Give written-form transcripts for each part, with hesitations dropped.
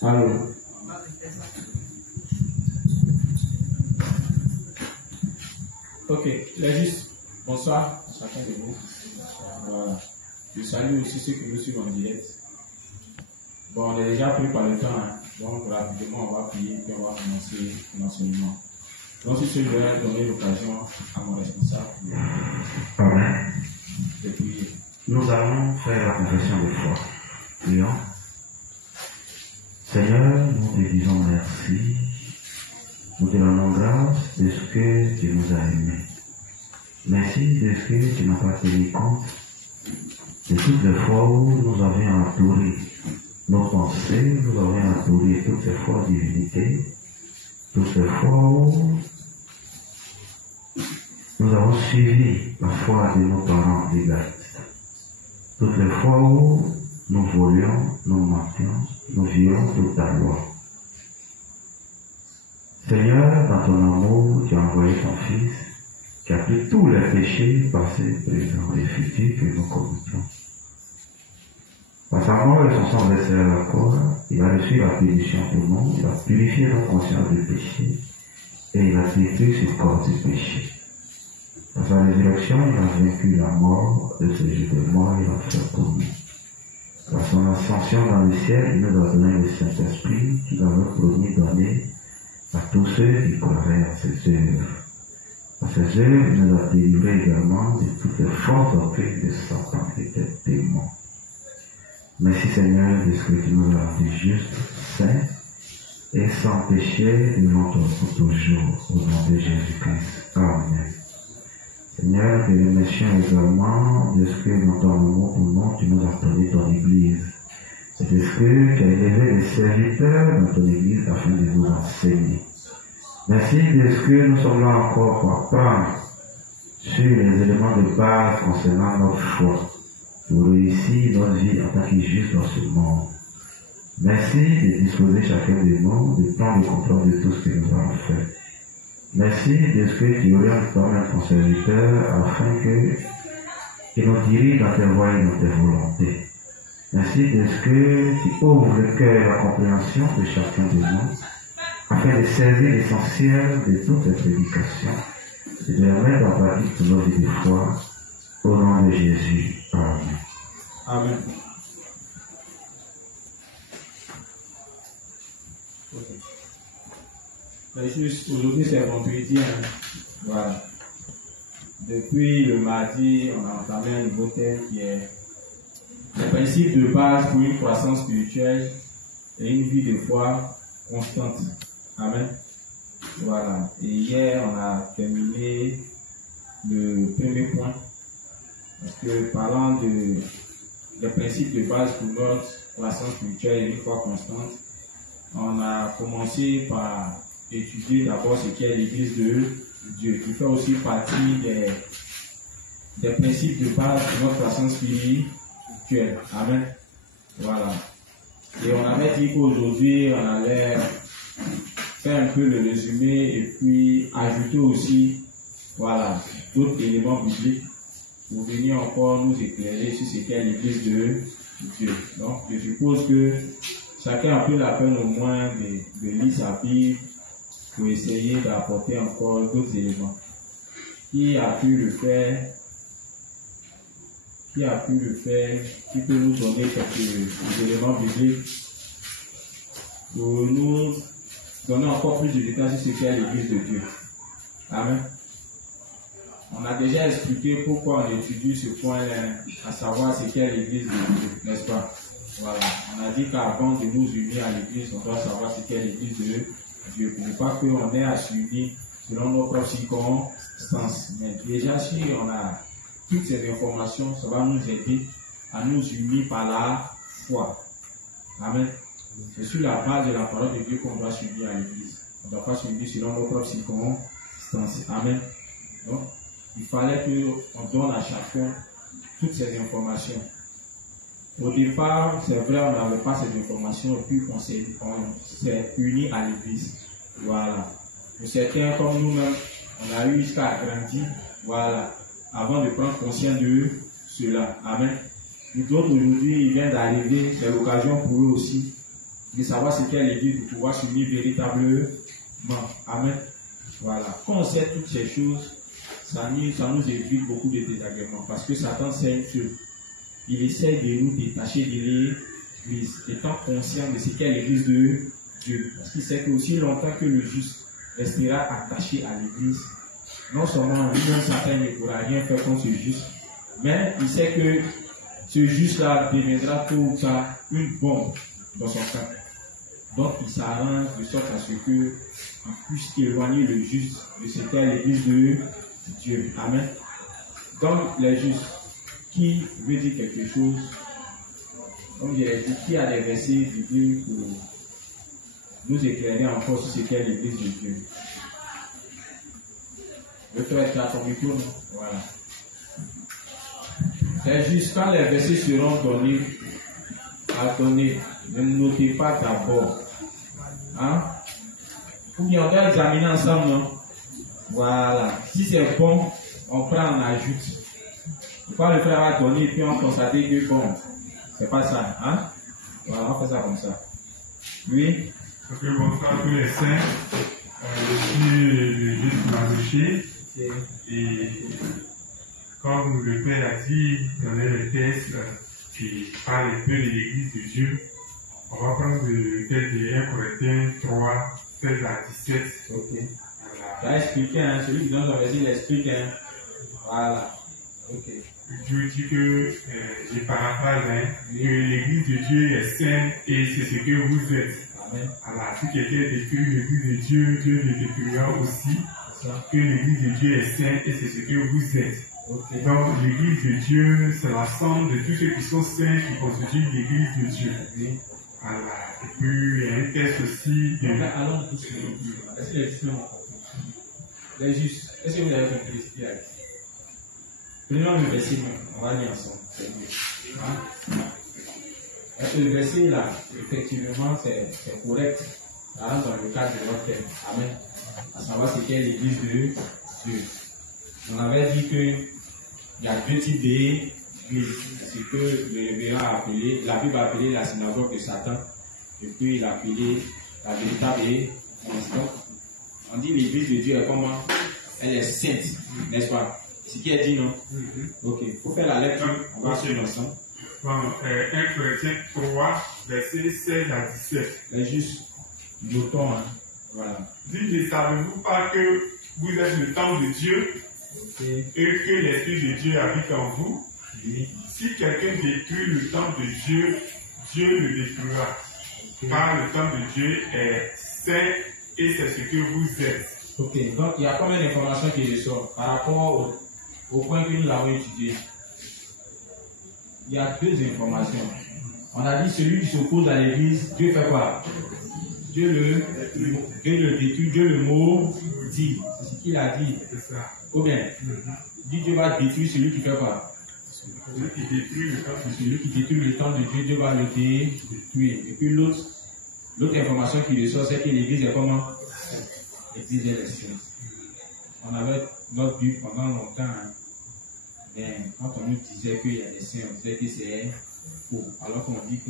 Allô. Ok, là juste, bonsoir à chacun de vous. Voilà. Je salue aussi ceux qui nous suivent en direct. Bon, on est déjà pris par le temps, hein. Donc rapidement on va prier puis on va commencer l'enseignement. Donc si je vais donner l'occasion à mon responsable Amen. de prier. Nous allons faire la confession de foi. Prions. Seigneur, nous te disons merci. Nous te rendons grâce de ce que tu nous as aimés. Merci de ce que tu n'as pas tenu compte de toutes les fois où nous avions entouré nos pensées, nous avions entouré toutes les fois divinité, toutes les fois où nous avons suivi la foi de nos parents égoïstes, toutes les fois où nous volions, nous mentions, nous violons toute ta loi. Seigneur, dans ton amour, tu as envoyé ton Fils, qui a pris tous les péchés passés, présents et futurs que nous commettions. Par sa mort et son sang versé à la croix, il a reçu la punition pour nous, il a purifié nos consciences du péché, et il a détruit ce corps du péché. Par sa résurrection, il a vaincu la mort, de ce jeu de mort, il a fait pour nous. Par son ascension dans le ciel, il nous a donné le Saint-Esprit qu'il avait promis donner à tous ceux qui croiraient à ses œuvres. À ses œuvres, il nous a délivrés également de toutes les forces d'orgueil de Satan et des démons. Merci Seigneur de ce que tu nous as rendu justes, saints et sans péché devant toi pour toujours, au nom de Jésus-Christ. Amen. Seigneur, te remercions également de ce que dans ton amour pour nous, tu nous as donné ton Église. Et de ce que tu as élevé des serviteurs dans ton Église afin de nous enseigner. Merci de ce que nous sommes là encore pour apprendre sur les éléments de base concernant notre foi, pour réussir notre vie en tant que juste dans ce monde. Merci de disposer chacun de nous de prendre le contrôle de tout ce que nous avons fait. Merci de ce que tu orientes toi-même ton serviteur afin qu'il nous dirige dans tes voies et dans tes volontés. Merci de ce que tu ouvres le cœur et la compréhension de chacun de nous afin de saisir l'essentiel de toutes les prédications et de les mettre en pratique pour nos vies de foi. Au nom de Jésus. Amen. Amen. Juste aujourd'hui c'est vendredi, hein. Voilà. Depuis le mardi, on a entamé un nouveau thème qui est le principe de base pour une croissance spirituelle et une vie de foi constante. Amen. Voilà. Et hier, on a terminé le premier point. Parce que parlant des principes de base pour notre croissance spirituelle et une foi constante, on a commencé par étudier d'abord ce qu'est l'Église de Dieu, qui fait aussi partie des principes de base de notre croissance spirituelle. Amen. Voilà. Et on avait dit qu'aujourd'hui, on allait faire un peu le résumé et puis ajouter aussi, voilà, d'autres éléments bibliques pour venir encore nous éclairer sur ce qu'est l'Église de Dieu. Donc, je suppose que chacun a pris la peine au moins de lire sa Bible pour essayer d'apporter encore d'autres éléments. Qui a pu le faire? Qui peut nous donner quelques éléments bibliques pour nous donner encore plus de détails sur ce qu'est l'Église de Dieu? Amen. On a déjà expliqué pourquoi on étudie ce point-là, à savoir ce qu'est l'Église de Dieu, n'est-ce pas? Voilà. On a dit qu'avant de nous unir à l'Église, on doit savoir ce qu'est l'Église de Dieu, pour ne pas qu'on ait à s'unir selon nos propres circonstances. Mais déjà, si on a toutes ces informations, ça va nous aider à nous unir par la foi. Amen. C'est sur la base de la parole de Dieu qu'on doit s'unir à l'Église. On ne doit pas s'unir selon nos propres circonstances. Amen. Donc, il fallait qu'on donne à chacun toutes ces informations. Au départ, c'est vrai, on n'avait pas ces informations, et puis on s'est unis à l'Église. Voilà. Pour certains, comme nous-mêmes, on a eu jusqu'à grandir, voilà, avant de prendre conscience de cela. Amen. Nous autres, aujourd'hui, ils viennent d'arriver, c'est l'occasion pour eux aussi de savoir ce qu'est l'église, de pouvoir s'unir véritablement. Amen. Voilà. Quand on sait toutes ces choses, ça nous évite beaucoup de désagréments. Parce que Satan sait une chose. Il essaie de nous détacher de l'église, étant conscient de ce qu'est l'église de Dieu. Parce qu'il sait que aussi longtemps que le juste restera attaché à l'église, non seulement lui-même Satan ne pourra rien faire contre ce juste, mais il sait que ce juste-là deviendra tôt ou tard une bombe dans son camp. Donc il s'arrange de sorte à ce qu'il puisse éloigner le juste de ce qu'est l'église de Dieu. Amen. Donc les justes, qui veut dire quelque chose, comme je l'ai dit, qui a des versets de Dieu pour nous éclairer encore sur ce qu'est l'église de Dieu. Le frère est à ton micro, non? Voilà. Les justes, quand les versets seront donnés, ne notez pas d'abord. Hein? Ou bien on doit examiner ensemble, non? Voilà. Si c'est bon, on prend, on ajoute. Quand le frère va donner, puis on constate que bon, c'est pas ça. Hein? Voilà, on fait ça comme ça. Oui? Parce que bonsoir à tous les saints. Je suis juste Marouché. Et comme le Père a dit, dans le texte qui parle un peu de l'église de Dieu, on va prendre le texte de 1 Corinthiens 3, 16 à 17. Ok. Tu as expliqué, hein, celui qui donne son verset, il explique. Hein. Voilà. Ok. Dieu dit que, je paraphrase, hein, que l'église de Dieu est sainte et c'est ce que vous êtes. Amen. Alors, si quelqu'un détruit l'église de Dieu, Dieu le détruira aussi. Que l'église de Dieu est sainte et c'est ce que vous êtes. Okay. Donc, l'église de Dieu, c'est la somme de tous ceux qui sont saints qui constituent l'église de Dieu. Okay. Voilà. Et puis, il y a un texte aussi de... Allons doucement. Est-ce que les justes les justes, est-ce que vous avez compris ce qu'il y a? Prenons le verset, on va lire ensemble. Le verset là, effectivement, c'est correct. Dans le cadre de notre thème. Amen. À savoir ce qu'est l'église de Dieu. On avait dit qu'il y a deux types d'églises. C'est que le révérend a appelé, la Bible a appelé la synagogue de Satan. Et puis il a appelé la véritable église. Donc, on dit l'église de Dieu est comment? Elle est sainte, n'est-ce pas? C'est ce qui est dit, non? Ok. Il faut faire la lecture. On va suivre ensemble. Bon, 1 Corinthiens 3, versets 16 à 17. Les justes. Notons, hein. Voilà. Dites, ne savez-vous pas que vous êtes le temple de Dieu et que l'Esprit de Dieu habite en vous? Si quelqu'un détruit le temple de Dieu, Dieu le détruira. Car le temple de Dieu est saint et c'est ce que vous êtes. Ok, donc il y a combien d'informations qui ressortent par rapport au point que nous avons étudié? Il y a deux informations. On a dit celui qui s'oppose à l'église, Dieu fait quoi? Dieu le détruit, Dieu le maudit. C'est ce qu'il a dit. Ou bien, Dieu va détruire celui qui fait quoi? Celui qui détruit le temple de Dieu, Dieu va le détruire. Et puis l'autre information qui ressort, c'est que l'église est comment? L'église est sainte. On avait notre Bible pendant longtemps, hein. Mais quand on nous disait qu'il y a des saints, on disait que c'est faux. Alors qu'on dit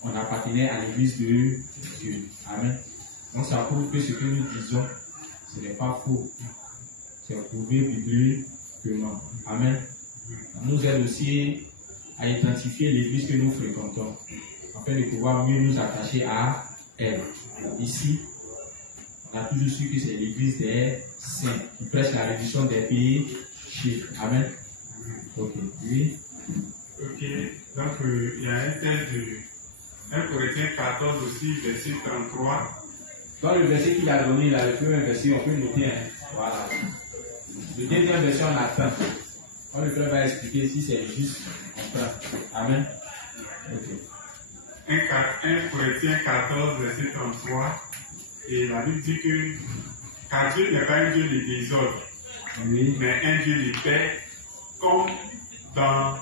qu'on appartenait à l'église de Dieu. Amen. Donc ça prouve que ce que nous disons, ce n'est pas faux. C'est prouvé bibliquement. Amen. Ça nous aide aussi à identifier l'église que nous fréquentons, afin de pouvoir mieux nous attacher à elle. Ici, on a toujours su que c'est l'église des saints qui prêche la réduction des péchés. Amen. Ok. Oui. Ok. Donc, il y a un texte de 1 Corinthiens 14 aussi, verset 33. Dans le verset qu'il a donné, là, le premier verset, on peut noter, hein. Voilà. Le deuxième verset, on attend. Quand le frère va expliquer si c'est juste, on prend. Amen. Ok. 1 Corinthiens 14, verset 33. Et la Bible dit que, car Dieu n'est pas un Dieu de désordre, oui, mais un Dieu de paix, comme dans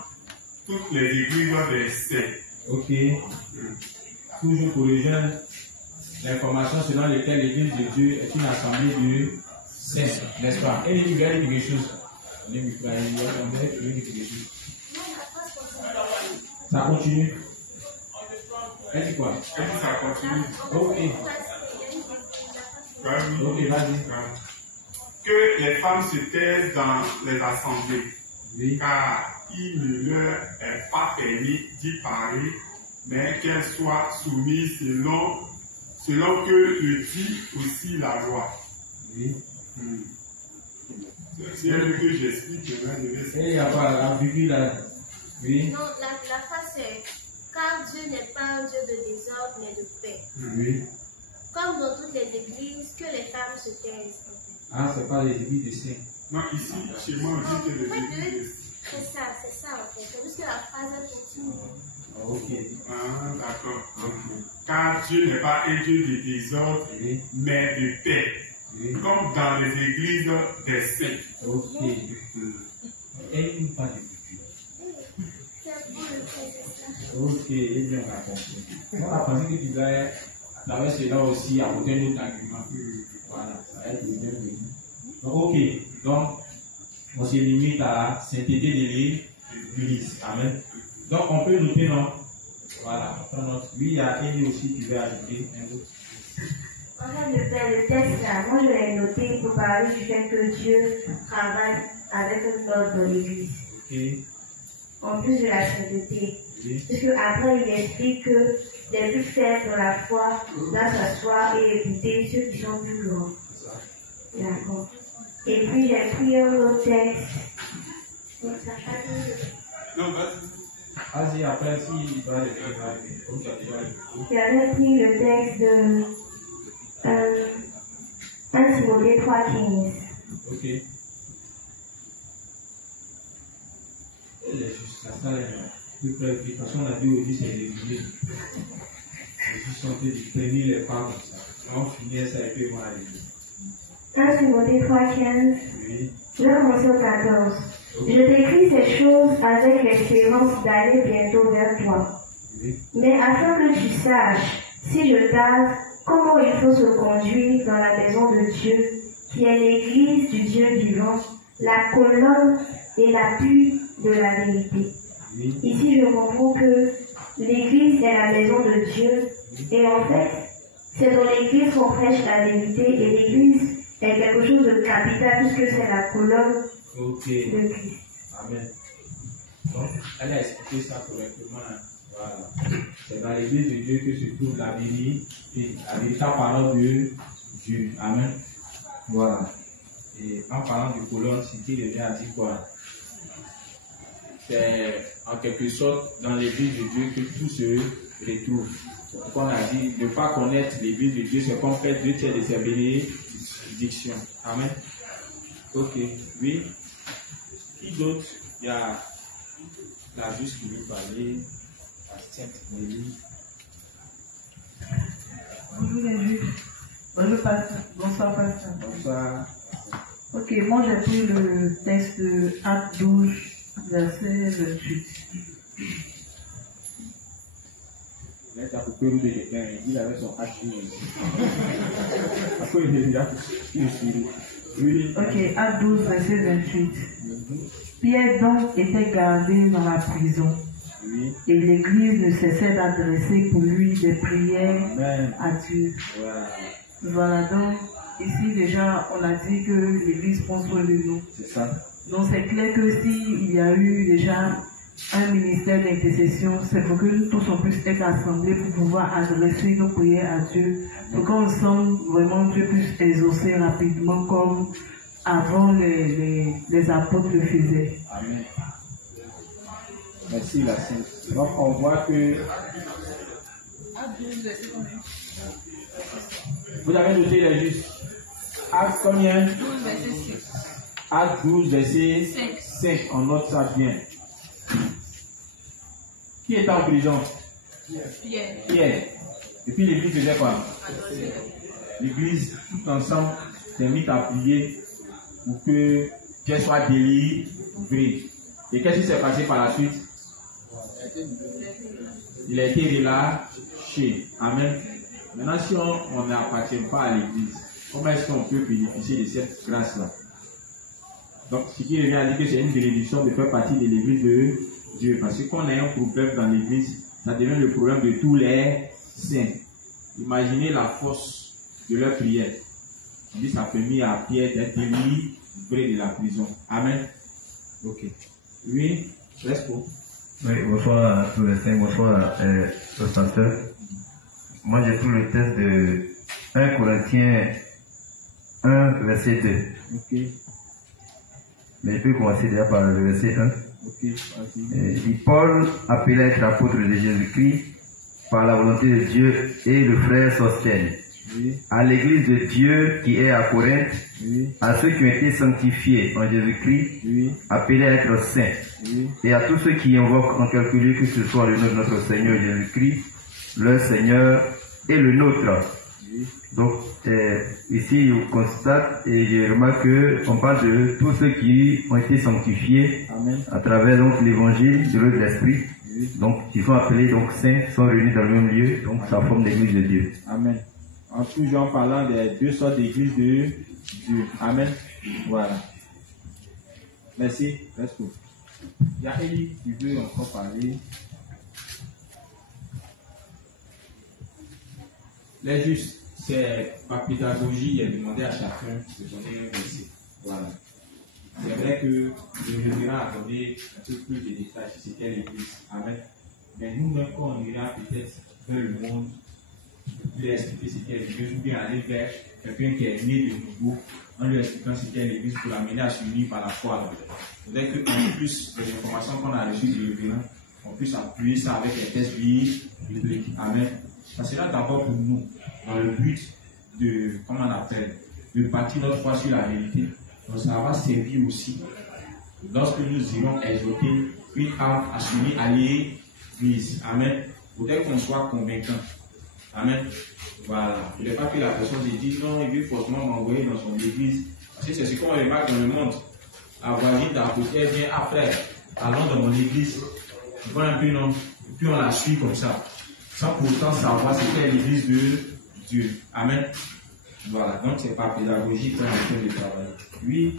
toutes les églises des saints. Ok. Toujours pour les jeunes, l'information selon laquelle l'église de Dieu est une assemblée de saints, n'est-ce pas? Et il y a quelque chose. Ça continue. Elle dit quoi? Elle dit ça continue. Ok. Ok, vas-y. Que les femmes se taisent dans les assemblées, Oui. car il ne leur est pas permis d'y parler, mais qu'elles soient soumises selon que le dit aussi la loi. Oui. C'est elle que j'explique. Et il y a pas la virgule là. Oui. Non, la phrase c'est car Dieu n'est pas un Dieu de désordre mais de paix. Oui. Comme dans toutes les églises, que les femmes se taisent. Ah, c'est pas les églises de saints. Non, ici, chez moi, on dit que le dit. C'est ça en fait. C'est juste que la phrase elle continue. Ok. Ah, d'accord. Car Dieu n'est pas un Dieu de désordre, Oui. mais de paix. Oui. Comme dans les églises des saints. Ok. Et une pas de virgule. C'est pour le fait, c'est ça. Ok, et bien on a compris. On a pensé que tu devais travailler cela aussi à côté d'un autre argument. Voilà, ça va être le même début. Donc, ok, donc on se limite à la sainteté de l'Église. Amen. Donc on peut noter, non? Voilà, on note. Oui, il y a Élie aussi qui veut ajouter un autre. En fait, le texte là, moi je l'ai noté pour parler du fait que Dieu travaille avec l'ordre de l'Église. Ok. En plus de la sainteté. Oui. Parce que après il explique que les plus faibles dans la foi doivent s'asseoir et écouter ceux qui sont plus grands. D'accord. Et puis j'ai pris un autre texte. Donc ça fait Non, vas-y. Vas-y, après, si il va les faire, j'avais pris le texte de 1 Timothée 3,15. ok. Elle est juste la salle de prédication, on a dit aussi c'est l'église. Les gens sont en train de prévenir les femmes comme ça. On finit ça et puis on va à l'église. 1 Timothée 3,15. Oui. Je vais commencer au 14. Je t'écris ces choses avec l'espérance d'aller bientôt vers toi. Oui. Mais afin que tu saches, si je tarde, comment il faut se conduire dans la maison de Dieu, qui est l'église du Dieu vivant, la colonne et l'appui de la vérité. Oui. Ici, je comprends que l'église est la maison de Dieu, et en fait, c'est dans l'église qu'on prêche la vérité, et l'église est quelque chose de capital, puisque c'est la colonne Ok. de Christ. Amen. Donc, elle a expliqué ça correctement. Voilà. C'est dans l'église de Dieu que se trouve la véritable parole de Dieu. Amen. Voilà. Et en parlant de colonne, Cité revient à dire quoi? C'est en quelque sorte dans l'église de Dieu que tout se retrouve. Donc on a dit, ne pas connaître l'église de Dieu, c'est comme faire 2/3 de ses bénédictions. Amen. Ok. Oui. Qui d'autre? Il y a la juste qui veut parler. La Sainte Mélie. Bonjour les juifs. Bonjour pasteur. Bonsoir pasteur. Bonsoir. Ok, moi j'ai pris le texte de Acte 12, verset 28. Là, tu as coupé le de quelqu'un, il avait son H. Après, il a oui. Ok, Acte 12, verset 28. Pierre donc était gardé dans la prison. Oui. Et l'église ne cessait d'adresser pour lui des prières Amen. à Dieu. Voilà. Voilà, donc ici déjà on a dit que l'église prend soin de nous. C'est ça. Donc c'est clair que s'il y a eu déjà un ministère d'intercession, c'est pour que nous tous on puisse être assemblés pour pouvoir adresser nos prières à Dieu, pour qu'on sente vraiment Dieu puisse exaucer rapidement comme avant les apôtres le faisaient. Amen. Merci la Sainte. Donc on voit que vous avez noté les justes. Acte combien? 12 verset 6. Acte 12 verset 5. On note ça bien. Qui est en prison? Pierre. Pierre. Et puis l'église faisait quoi? L'église tout ensemble s'est mise à prier pour que Pierre soit délivré. Et qu'est-ce qui s'est passé par la suite? Il a été relâché. Amen. Maintenant, si on n'appartient pas à l'église, comment est-ce qu'on peut bénéficier de cette grâce-là? Donc, ce qui revient à dire que c'est une bénédiction de faire partie de l'église de Dieu. Parce que quand on a un problème dans l'église, ça devient le problème de tous les saints. Imaginez la force de leur prière. On dit ça a permis à Pierre d'être délivré de la prison. Amen. Ok. Oui, reste pour. Oui, bonsoir à tous les saints, bonsoir au pasteur. Moi j'ai pris le texte de 1 Corinthiens 1, verset 2. Ok. Mais je peux commencer déjà par le verset 1. Ok, vas-y. Il dit Paul, appelé à être apôtre de Jésus-Christ, par la volonté de Dieu, et le frère Sostène, Oui, à l'église de Dieu qui est à Corinthe, oui, à ceux qui ont été sanctifiés en Jésus-Christ, oui, appelés à être saints, oui. et à tous ceux qui invoquent en quelque lieu que ce soit le nom de notre Seigneur Jésus-Christ, leur Seigneur et le nôtre. Oui. Donc, ici, je constate et je remarque qu'on parle de tous ceux qui ont été sanctifiés Amen. à travers donc l'évangile de l'eau de l'esprit. Oui. Donc, ils sont appelés donc saints, sont réunis dans le même lieu, donc ça forme l'église de Dieu. Amen. En toujours en parlant des deux sortes d'églises de Dieu. Amen. Voilà. Merci. Reste pour. Il y a Élie qui veut encore parler. Les justes, c'est par pédagogie, il est demandé à chacun de donner un verset. Voilà. C'est vrai que le révérend a donné un peu plus de détails sur c'était l'église. Amen. Mais nous-mêmes, quand on ira peut-être vers le monde, on lui expliquer ce qu'est l'église, ou bien aller vers quelqu'un qui est né de nouveau, en lui expliquant ce qu'est l'église pour l'amener à s'unir par la foi. C'est-à-dire qu'en plus des informations qu'on a reçues du révérend, on puisse appuyer ça avec les tests bibliques. Amen. Ça sera d'abord pour nous, dans le but de, comment on appelle, de bâtir notre foi sur la vérité. Donc ça va servir aussi lorsque nous irons exhorter une âme à s'unir à l'église. Amen. Faudrait qu'on soit convaincant. Amen. Voilà. Il ne faut pas que la personne se dise non, il veut forcément m'envoyer dans son église. Parce que c'est ce qu'on remarque dans le monde. La voisine d'à côté vient après, allons dans mon église. Voilà un peu non. Et puis on la suit comme ça. Sans pourtant savoir ce qu'est l'église de Dieu. Amen. Voilà. Donc c'est pas pédagogique qu'on est en train de travailler. Oui.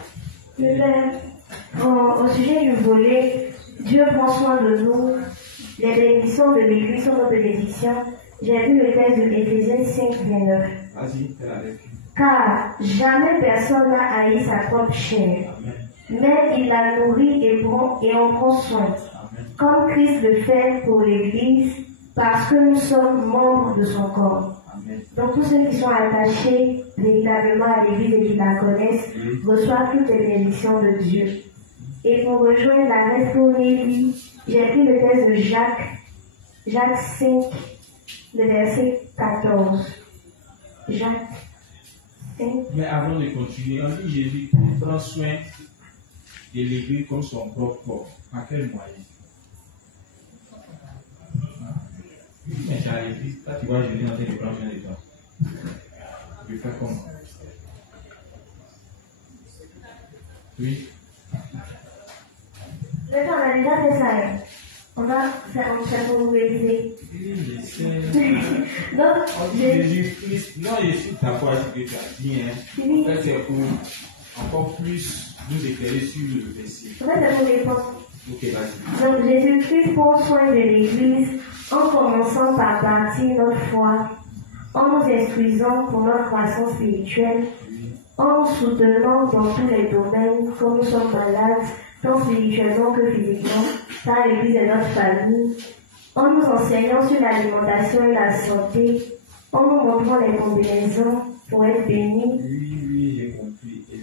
Le Père, au sujet du volet, Dieu prend soin de nous, les bénédictions de l'Église sont nos bénédictions. J'ai lu le texte de Éphésiens 5, 29. Vas-y, fais la lecture. Car jamais personne n'a haï sa propre chair, mais il la nourrit et en prend soin, Amen. comme Christ le fait pour l'Église, parce que nous sommes membres de son corps. Amen. Donc tous ceux qui sont attachés véritablement à l'Église et qui la connaissent reçoivent toutes les bénédictions de Dieu. Et pour rejoindre la responsabilité, j'ai pris le texte de Jacques 5, le verset 14. Jacques 5. Mais avant de continuer, on dit Jésus prend soin de l'Église comme son propre corps. À quel moyen? Mais c'est à l'Église, quand tu vois Jésus en train de prendre soin de toi, tu fais comment? Oui. Mais on a déjà fait ça. Hein. On a fait pour vous aider. Donc, On dit Jésus-Christ, non, je suis d'accord avec ce que tu as dit. Hein. En fait, c'est pour encore plus nous éclairer sur le verset. En fait, c'est pour répondre. Ok, vas-y. Donc, Jésus-Christ prend soin de l'Église en commençant par bâtir notre foi, en nous instruisant pour notre croissance spirituelle, en nous soutenant dans tous les domaines quand nous sommes malades, tant spirituellement que physiquement, car l'Église est notre famille, en nous enseignant sur l'alimentation et la santé, en nous montrant les combinaisons pour être bénis. Oui, j'ai compris. Et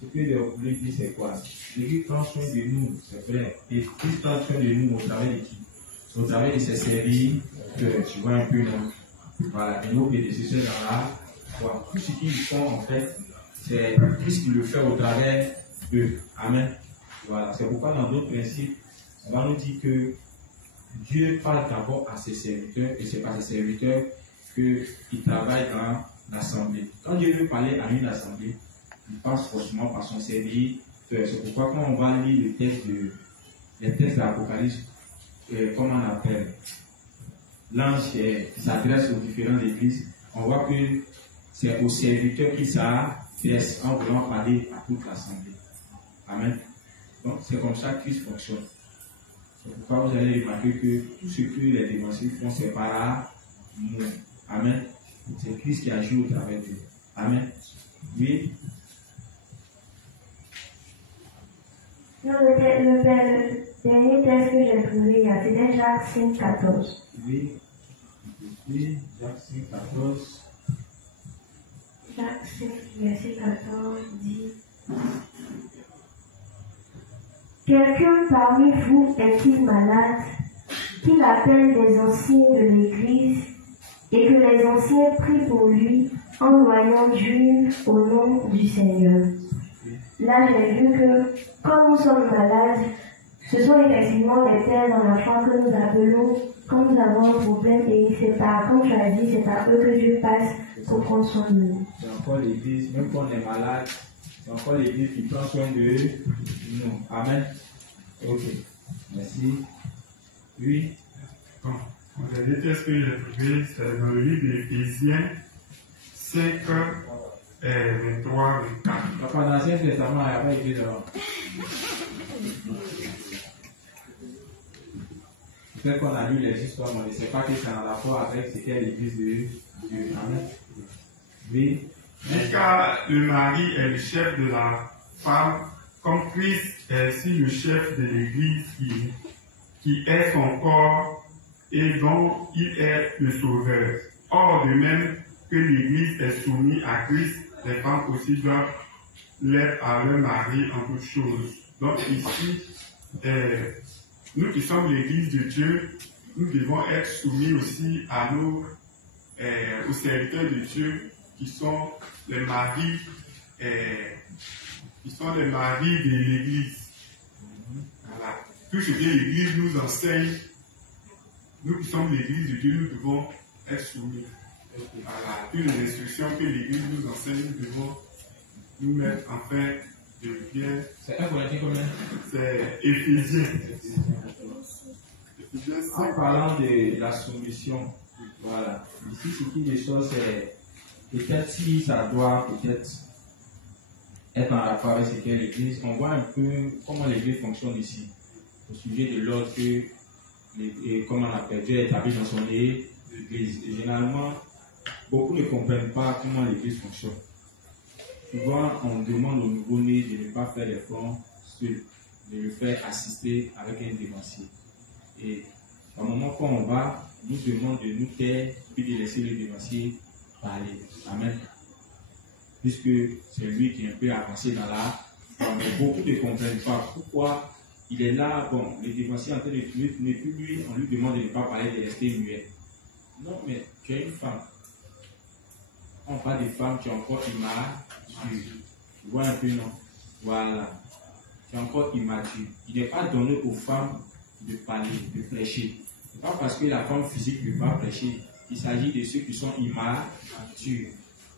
ce que vous voulez dire, c'est quoi? L'Église prend soin de nous, c'est vrai. Et Christ prend soin de nous au travers de qui? Au travers de ses serviteurs, tu vois un peu, non? Voilà, et nos prédécesseurs dans la foi. Tout ce qu'ils font, en fait, c'est Christ qui le fait au travers d'eux. Amen. Voilà, c'est pourquoi dans d'autres principes, on va nous dire que Dieu parle d'abord à ses serviteurs, et c'est par ses serviteurs qu'il travaille dans l'assemblée. Quand Dieu veut parler à une assemblée, il passe forcément par son serviteur. C'est pourquoi quand on va lire les textes de l'Apocalypse, comme on appelle, l'ange qui s'adresse aux différentes églises, on voit que c'est aux serviteurs qui s'adresse en voulant parler à toute l'assemblée. Amen. Donc c'est comme ça que Christ fonctionne. C'est pourquoi vous allez remarquer que tout ce que les dévanciers font, c'est par nous. Amen. C'est Christ qui agit au travers d'eux. Amen. Oui. Non, le dernier texte que j'ai trouvé, c'était Jacques 5, 14. Oui. Oui, Jacques 5, 14. Jacques 5, verset 14 dit: quelqu'un parmi vous est-il malade, qu'il appelle les anciens de l'Église, et que les anciens prient pour lui en loyant d'huile au nom du Seigneur. Là, j'ai vu que quand nous sommes malades, ce sont effectivement les pères dans la foi que nous appelons quand nous avons un problème, et c'est par, comme tu as dit, c'est par eux que Dieu passe pour prendre soin de nous. C'est encore l'Église, même quand on est malade, c'est encore l'Église qui prend soin de nous. Amen. Ok. Merci. Oui. Bon, le dernier texte que j'ai trouvé, c'est dans le livre d'Éphésiens 5, 23, 24. Dans l'Ancien Testament, il n'y a pas écrit dehors. Peut-être qu'on a lu les histoires, mais on ne sait pas que c'est en rapport avec ce qu'est l'Église de Dieu. Amen. Oui. Car le mari est le chef de la femme, comme Christ est aussi le chef de l'Église qui est son corps et dont il est le sauveur. Or, de même que l'Église est soumise à Christ, les femmes aussi doivent l'être à leur mari en toutes choses. Donc ici, nous qui sommes l'Église de Dieu, nous devons être soumis aussi à aux serviteurs de Dieu qui sont les maris, de l'Église. Voilà. Tout ce que l'Église nous enseigne, nous qui sommes l'Église de Dieu, nous devons être soumis. Voilà. Toutes les instructions que l'Église nous enseigne, nous devons nous mettre en fait de bien. C'est un Corinthiens combien? C'est Éphésiens. En parlant de la soumission, voilà. Ici, ce qui est chose, c'est peut-être si ça doit peut-être être en rapport avec ce qu'est l'Église, on voit un peu comment l'Église fonctionne ici, au sujet de l'ordre que, comment on appelle, Dieu établi dans son Église. Et généralement, beaucoup ne comprennent pas comment l'Église fonctionne. Souvent, on demande au nouveau-né de ne pas faire des fonds seul, de le faire assister avec un dévancier. Et au moment où on va, nous demande de nous taire, puis de laisser le dévancier parler. Amen. Puisque c'est lui qui est un peu avancé dans la foi. Mais beaucoup ne comprennent pas pourquoi il est là. Bon, le dévancier en train de tuer, mais puis lui, on lui demande de ne pas parler, de rester muet. Non, mais tu es une femme. On parle des femmes qui ont encore immature. Tu vois un peu, non? Voilà. Qui ont encore immature. Il n'est pas donné aux femmes de parler, de prêcher. Ce n'est pas parce que la femme physique ne peut pas prêcher. Il s'agit de ceux qui sont immatures.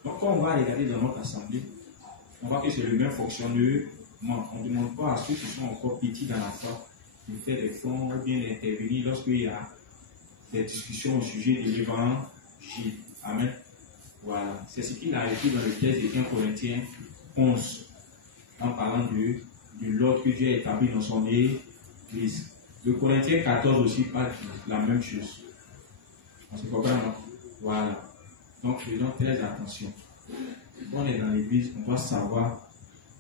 Donc, quand on va regarder dans notre assemblée, on voit que c'est le même fonctionnement. On ne demande pas à ceux qui sont encore petits dans la foi de faire des fonds ou bien d'intervenir lorsqu'il y a des discussions au sujet de l'évangile. Amen. Voilà. C'est ce qu'il a écrit dans le texte de 1 Corinthiens 11, en parlant de l'ordre que Dieu a établi dans son Église. Le Corinthiens 14 aussi parle de la même chose. On se comprend, non? Voilà. Donc, faisons très attention. Quand on est dans l'église, on doit savoir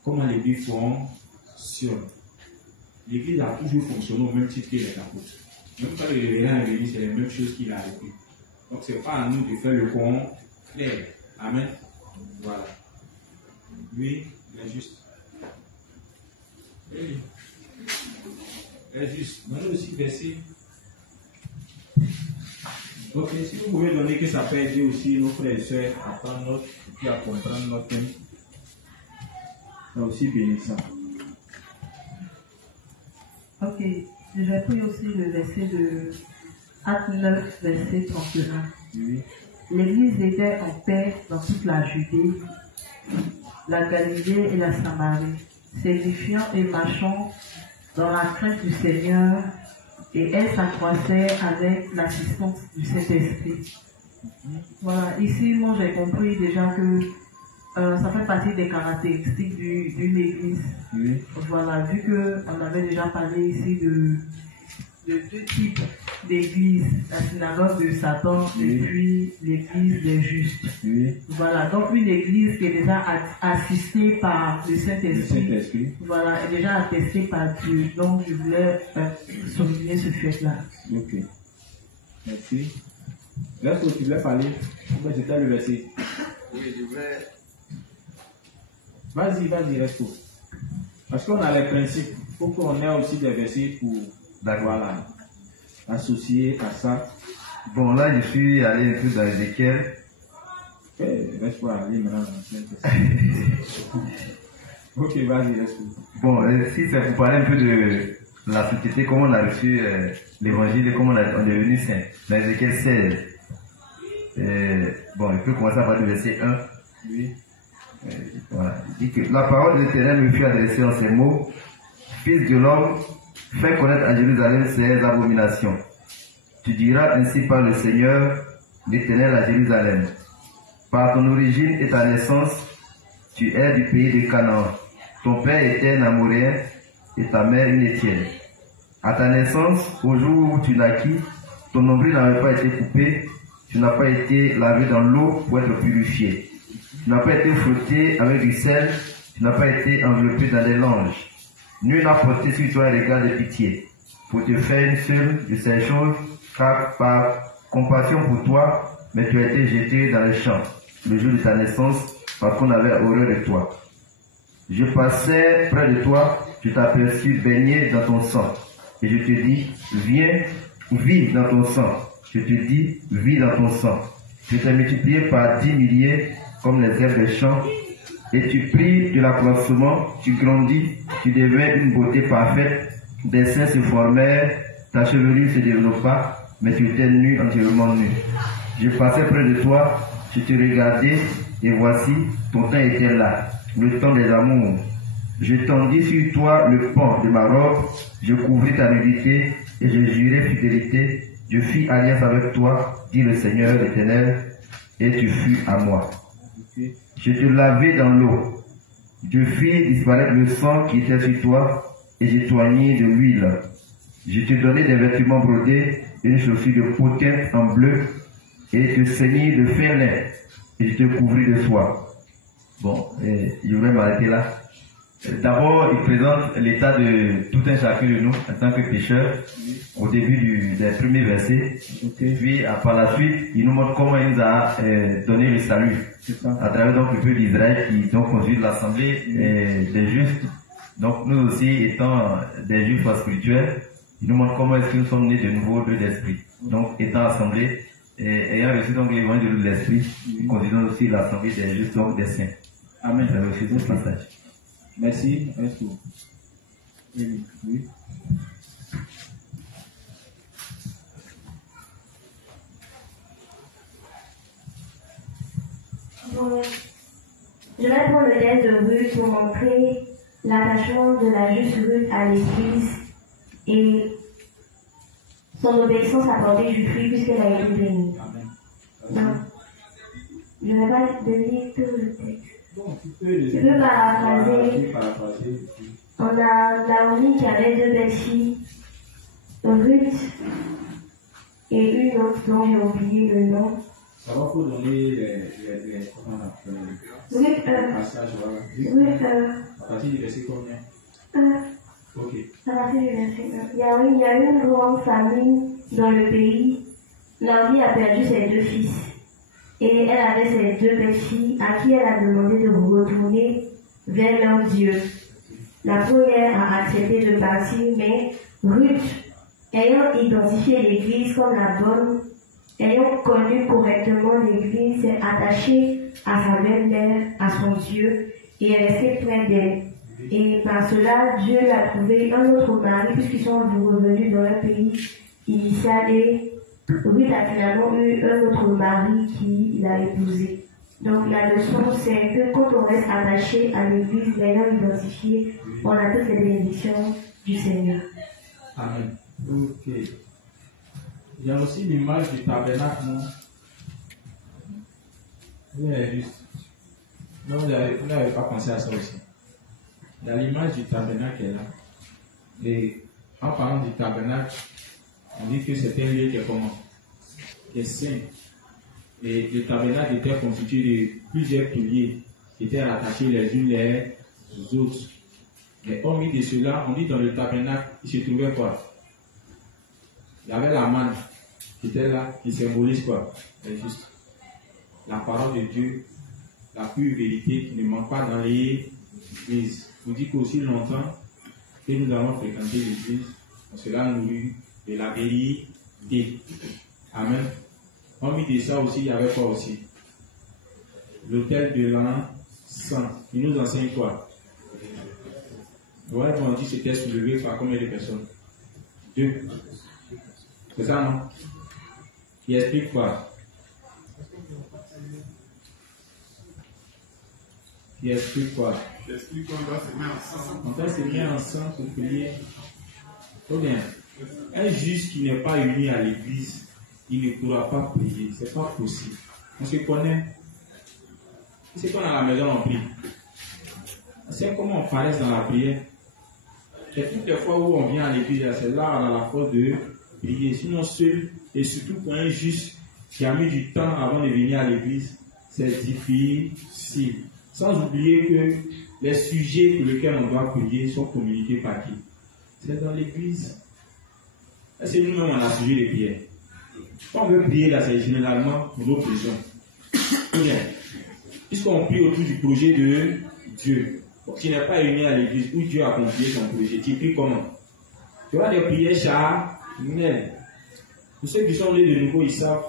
comment l'église fonctionne. L'église a toujours fonctionné au même titre que les apôtres. Même quand le révérend est venu, c'est la même chose qu'il a arrêté. Donc, ce n'est pas à nous de faire le contraire. Amen. Voilà. Oui, il est juste. Oui. Il est juste. Donnez aussi verset. Ok, si vous pouvez donner que ça peut aider aussi nos frères et sœurs à prendre note et puis à comprendre notre thème, c'est aussi bénissant. Ok, je vais pris aussi le verset de Acte 9, verset 31. Oui. L'Église était en paix dans toute la Judée, la Galilée et la Samarie, s'édifiant et marchant dans la crainte du Seigneur, et elle s'accroissait avec l'assistance du Saint-Esprit. Voilà, ici, moi j'ai compris déjà que ça fait partie des caractéristiques d'une église. Oui. Voilà, vu qu'on avait déjà parlé ici de deux types d'églises, la synagogue de Satan et puis l'église des justes. Oui. Voilà, donc une église qui est déjà assistée par le Saint-Esprit, voilà, est déjà attestée par Dieu. Donc je voulais souligner ce fait-là. Ok. Merci. Est-ce que tu voulais parler? C'était le verset. Oui, je voulais. Vas-y, Resto. Parce qu'on a les principes. Il faut qu'on ait aussi des versets pour voilà, associer à ça. Bon, là, je suis allé un peu dans Ézéchiel. Reste pour aller maintenant dans Ok, vas-y, reste. Bon, si c'est pour parler un peu de la société, comment on a reçu l'évangile et comment on est devenu saint. Dans Ézéchiel 16. Bon, il peut commencer à parler du verset 1. Oui. Voilà. Il dit que la parole de l'Éternel me fut adressée en ces mots. Fils de l'homme, fais connaître à Jérusalem ses abominations. Tu diras ainsi par le Seigneur, l'Éternel à Jérusalem. Par ton origine et ta naissance, tu es du pays de Canaan. Ton père était un Amoréen et ta mère une Étienne. À ta naissance, au jour où tu naquis, ton nombril n'avait pas été coupé, tu n'as pas été lavé dans l'eau pour être purifié. Tu n'as pas été frotté avec du sel, tu n'as pas été enveloppé dans des langes. Nul n'a porté sur toi un regard de pitié, pour te faire une seule de ces choses, car par compassion pour toi, mais tu as été jeté dans le champ, le jour de ta naissance, parce qu'on avait horreur de toi. Je passais près de toi, je t'aperçus baigné dans ton sang, et je te dis, viens, vis dans ton sang. Je te dis, vis dans ton sang. Je t'ai multiplié par 10 milliers, comme les herbes des champs, et tu pris de l'accroissement, tu grandis, tu deviens une beauté parfaite, des seins se formèrent, ta chevelure se développa, mais tu étais nu, entièrement nu. Je passais près de toi, je te regardais, et voici, ton temps était là, le temps des amours. Je tendis sur toi le pan de ma robe, je couvris ta nudité, et je jurai fidélité, je fis alliance avec toi, dit le Seigneur l'Éternel, et tu fus à moi. Je te lavai dans l'eau, je fis disparaître le sang qui était sur toi, et je t'oignis de l'huile. Je te donnai des vêtements brodés, et une chaussure de potin en bleu, et te ceignis de fin lin, et je te couvris de soie. Bon, je vais m'arrêter là. D'abord, il présente l'état de tout un chacun de nous en tant que pécheurs au début des premiers versets. Puis, par la suite, il nous montre comment il nous a donné le salut à travers donc, le peuple d'Israël qui donc conduit l'assemblée des justes. Donc, nous aussi, étant des juifs spirituels, il nous montre comment est-ce que nous sommes nés de nouveau de l'esprit. Donc, étant assemblés, ayant reçu donc l'évangile de l'esprit, nous conduisons aussi l'assemblée des justes, donc des saints. Amen. C'est ce passage. Merci. Oui. Bon, je vais prendre le texte de Ruth pour montrer l'attachement de la juste Ruth à l'Église et son obéissance accordée jusqu'à puisqu'elle a été bénie. Donc, je ne vais pas donner tout le texte. Tu peux paraphraser. On a Naomi qui avait deux belles filles, Ruth et une autre dont j'ai oublié le nom. Ça va faut donner les passages. À partir du verset combien? Ok. À partir du verset 1. Il y a eu une grande famine dans le pays. Naomi a perdu ses deux fils. Et elle avait ses deux belles filles à qui elle a demandé de retourner vers leur Dieu. La première a accepté de partir, mais Ruth, ayant identifié l'Église comme la bonne, ayant connu correctement l'Église, s'est attachée à sa belle-mère, à son Dieu, et est restée près d'elle. Et par cela, Dieu l'a trouvé un autre mari, puisqu'ils sont revenus dans leur pays initial, et Ruth a finalement eu un autre mari qui l'a épousé. Donc la leçon, c'est que quand on reste attaché à l'Église, l'ayant identifié, on a toutes les bénédictions du Seigneur. Amen. Ok. Il y a aussi l'image du tabernacle, non? Oui, juste. Non, vous n'avez pas pensé à ça aussi. Il y a l'image du tabernacle qui est là. Et en parlant du tabernacle, On dit que c'est un lieu qui est comment? Qui est saint. Et le tabernacle était constitué de plusieurs piliers qui étaient rattachés les unes les autres. Mais hormis de cela, on dit dans le tabernacle, il se trouvait quoi? Il y avait la manne qui était là, qui symbolise quoi? C'est juste la parole de Dieu, la pure vérité qui ne manque pas dans l'église. Je vous dis qu'aussi longtemps que nous avons fréquenté l'église, on sera nourri de la vérité. Amen. Hormis de ça aussi, il y avait quoi aussi? L'autel de l'encens. Il nous enseigne quoi? Voilà, quand on dit que c'était soulevé par combien de personnes? 2. C'est ça, non? Qui explique quoi? Qui explique quoi? Qui explique qu'on doit se mettre ensemble. On doit se mettre ensemble pour prier. Très bien. Un juge qui n'est pas uni à l'église, il ne pourra pas prier. C'est pas possible. On se connaît. C'est qu'on a à la maison, on prie. C'est comment on paraît dans la prière. C'est toutes les fois où on vient à l'église, c'est là on a la force de prier. Sinon, seul, et surtout pour un juste qui a mis du temps avant de venir à l'église, c'est difficile. Sans oublier que les sujets pour lesquels on doit prier sont communiqués par qui? C'est dans l'église. C'est nous-mêmes, on a sujet de prière. Quand on veut prier, là, c'est généralement pour nos besoins. Bien. Puisqu'on prie autour du projet de Dieu. Donc, tu n'es pas uni à l'église où Dieu a confié son projet. Tu pries comment? Tu auras des prières charnelles. Pour ceux qui sont nés de nouveau, ils savent.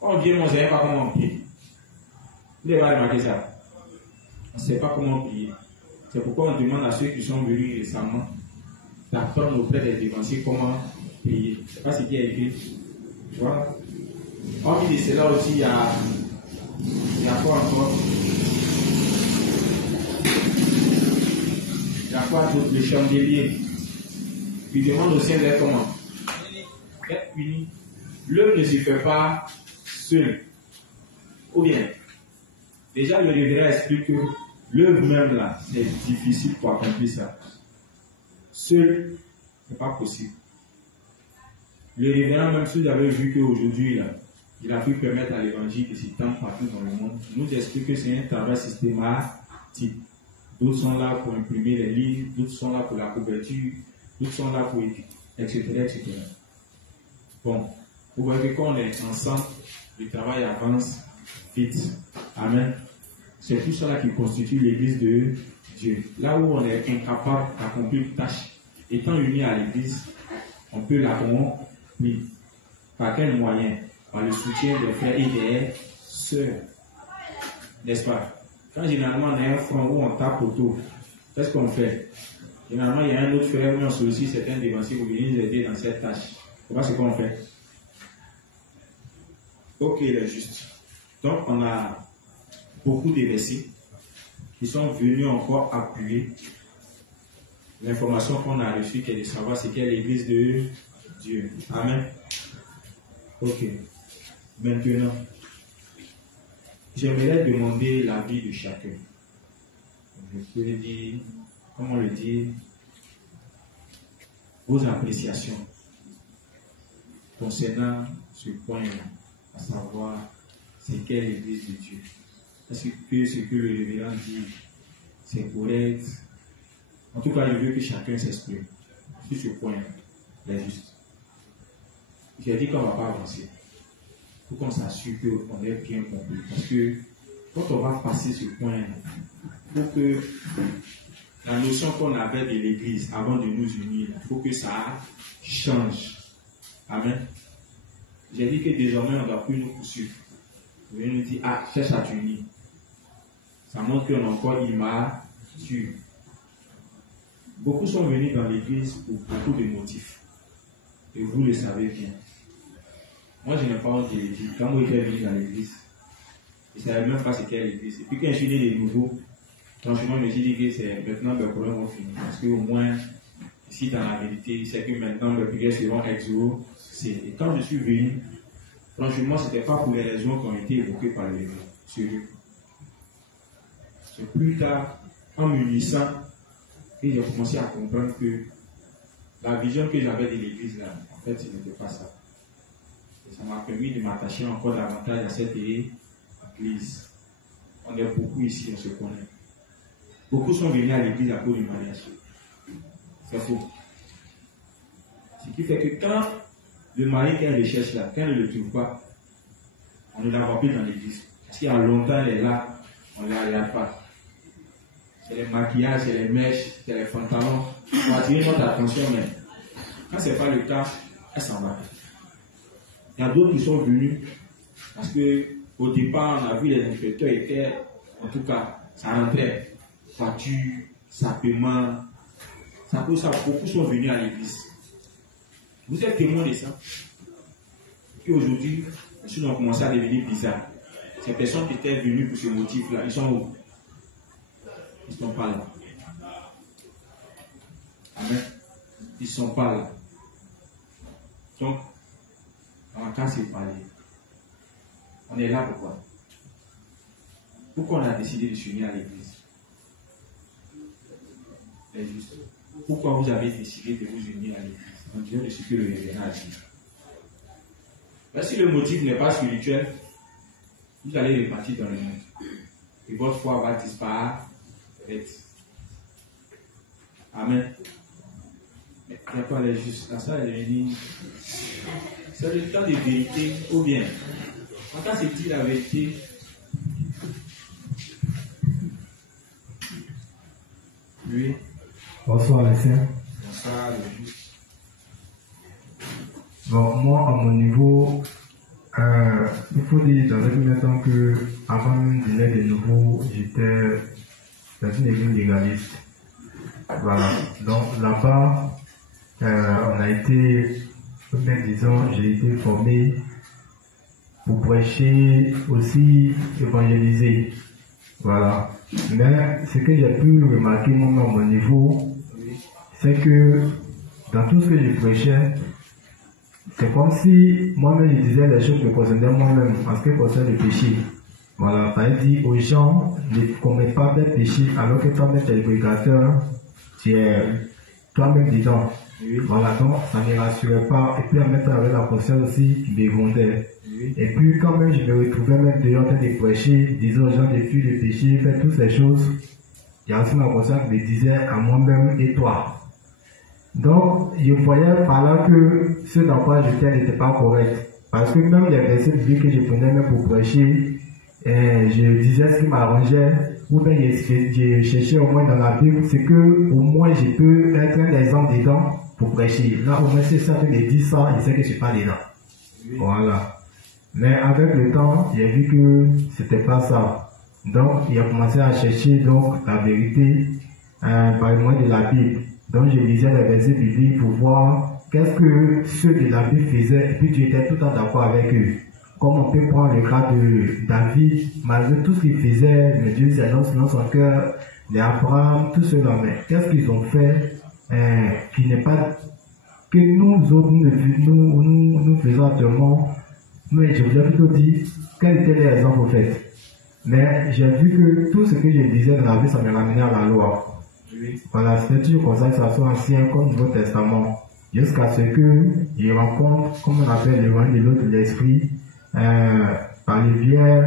Quand on vient, on ne sait pas comment on prie. Vous avez remarqué ça? On ne sait pas comment prier. C'est pourquoi on demande à ceux qui sont venus récemment d'apprendre auprès des dévanciers comment prier. Ce n'est pas ce qui est écrit. Voilà. Hormis de cela aussi, il y a quoi encore? Il y a quoi d'autre? Le chandelier. Il demande au ciel comment? Être uni. L'œuvre ne se fait pas seul. Ou bien, déjà le révérend explique que l'œuvre même là, c'est difficile pour accomplir ça. Seul, ce n'est pas possible. Le révérend, même si vous avez vu qu'aujourd'hui, il a pu permettre à l'évangile de s'étendre partout dans le monde, nous explique que c'est un travail systématique. D'autres sont là pour imprimer les livres, d'autres sont là pour la couverture, d'autres sont là pour écrire, etc., etc. Bon, vous voyez que quand on est ensemble, le travail avance vite. Amen. C'est tout cela qui constitue l'église de Dieu. Là où on est incapable d'accomplir une tâche, étant unis à l'église, on peut l'accomplir. Par quel moyen? Par le soutien des frères et des sœurs. N'est-ce pas? Quand généralement on a un front où on tape autour, qu'est-ce qu'on fait? Généralement, il y a un autre frère où on sollicite certains dévanciers pour venir nous aider dans cette tâche. Voilà ce qu'on fait. Ok, il est juste. Donc, on a beaucoup de versets qui sont venus encore appuyer l'information qu'on a reçue, qui est de savoir ce qu'est l'église de Dieu. Amen. Ok. Maintenant, j'aimerais demander l'avis de chacun. Je peux le dire, comment le dire, vos appréciations concernant ce point-là, à savoir ce qu'est l'église de Dieu. Est-ce que ce que le révérend dit, c'est correct? En tout cas, je veux que chacun s'exprime sur ce point-là. C'est juste. J'ai dit qu'on ne va pas avancer. Il faut qu'on s'assure qu'on est bien compris. Parce que quand on va passer ce point-là, il faut que la notion qu'on avait de l'église avant de nous unir, il faut que ça change. Amen. J'ai dit que désormais, on ne doit plus nous poursuivre. Vous venez nous dire, ah, cherche à t'unir. Ça montre qu'on est encore immature. Beaucoup sont venus dans l'église pour beaucoup de motifs. Et vous le savez bien. Moi, je n'ai pas honte de l'église. Quand moi, j'étais venu dans l'église, je ne savais même pas ce qu'est l'église. Et puis quand je suis né de nouveau, franchement, je me suis dit que c'est maintenant le problème va finir. Parce qu'au moins, ici, dans la vérité, c'est que maintenant, les prières seront exaucées. Et quand je suis venu, franchement, ce n'était pas pour les raisons qui ont été évoquées par le révérend. C'est plus tard, en m'unissant, et j'ai commencé à comprendre que la vision que j'avais de l'église là, en fait, ce n'était pas ça. Et ça m'a permis de m'attacher encore davantage à cette église. On est beaucoup ici, on se connaît. Beaucoup sont venus à l'église à cause du mariage. C'est faux. Ce qui fait que quand le mari qu'elle recherche là, quand elle ne le trouve pas, on ne la voit plus dans l'église. Parce qu'il y a longtemps, elle est là, on ne la regarde pas. C'est les maquillages, c'est les mèches, c'est les pantalons. On va attirer notre attention, mais quand ce n'est pas le cas, elle s'en va. Il y a d'autres qui sont venus parce qu'au départ, on a vu les inspecteurs étaient, en tout cas, ça rentrait. Voiture, sapement, ça peut ça. Beaucoup sont venus à l'église. Vous êtes témoin de ça. Et aujourd'hui, les choses ont commencé à devenir bizarres. Ces personnes qui étaient venues pour ce motif-là, ils sont où? Ils ne sont pas là. Amen. Ils ne sont pas là. Donc, on va se parler. On est là pourquoi? Pourquoi on a décidé de s'unir à l'église? C'est juste. Pourquoi vous avez décidé de vous unir à l'église? En disant de ce que le révérend a dit. Mais si le motif n'est pas spirituel, vous allez repartir dans le monde. Et votre foi va disparaître. Amen. Mais il n'y a pas les justes. À ça, elle dit, c'est le temps de vérité ou bien. Quand c'est dit la vérité, oui. Bonsoir les saints. Bonsoir les justes. Bon, moi, à mon niveau, il faut dire dans un premier temps que avant même de naître de nouveau, j'étais dans une église légaliste. Voilà. Donc là-bas, on a été, même disons, j'ai été formé pour prêcher, aussi évangéliser. Voilà. Mais ce que j'ai pu remarquer moi à mon niveau, c'est que dans tout ce que je prêchais, c'est comme si moi-même je disais les choses qui me concernaient moi-même en ce qui concerne le péché. Voilà, ça veut dire aux gens ne commettent pas de péché alors que toi-même tu es le prédicateur, tu es toi-même dedans. Voilà, donc ça ne me rassurait pas. Et puis en même temps avec la conscience aussi qui me grondait. Et puis quand même je me retrouvais même dehors en train de prêcher, disant aux gens de fuir le péché, faire toutes ces choses. Il y a aussi ma conscience qui me disait à moi-même et toi. Donc, je voyais par là que ce dans quoi j'étais n'était pas correct. Parce que même les versets bibliques que je prenais même pour prêcher, je disais ce qui m'arrangeait, ou bien je cherchais au moins dans la Bible, c'est que au moins je peux être un exemple dedans pour prêcher. Là, au moins, c'est ça que je dis ça, je sais que je suis pas dedans. Voilà. Mais avec le temps, j'ai vu que c'était pas ça. Donc, il a commencé à chercher donc la vérité par le moyen de la Bible. Donc je lisais les versets bibliques pour voir qu'est-ce que ceux de la Bible faisaient et puis tu étais tout le temps d'accord avec eux. Comme on peut prendre le cas de David, malgré tout ce qu'il faisait, le Dieu s'annonce dans son cœur, d'Abraham, tout cela, mais qu'est-ce qu'ils ont fait qui n'est pas que nous autres nous faisons actuellement. Mais je voulais plutôt dire quels étaient les exemples au fait. Mais j'ai vu que tout ce que je disais dans la vie, ça me ramenait à la loi. Voilà, c'est toujours comme ça que ça soit ancien comme Nouveau Testament, jusqu'à ce que je rencontre, comme on appelle le royaume de l'autre, l'esprit, par le biais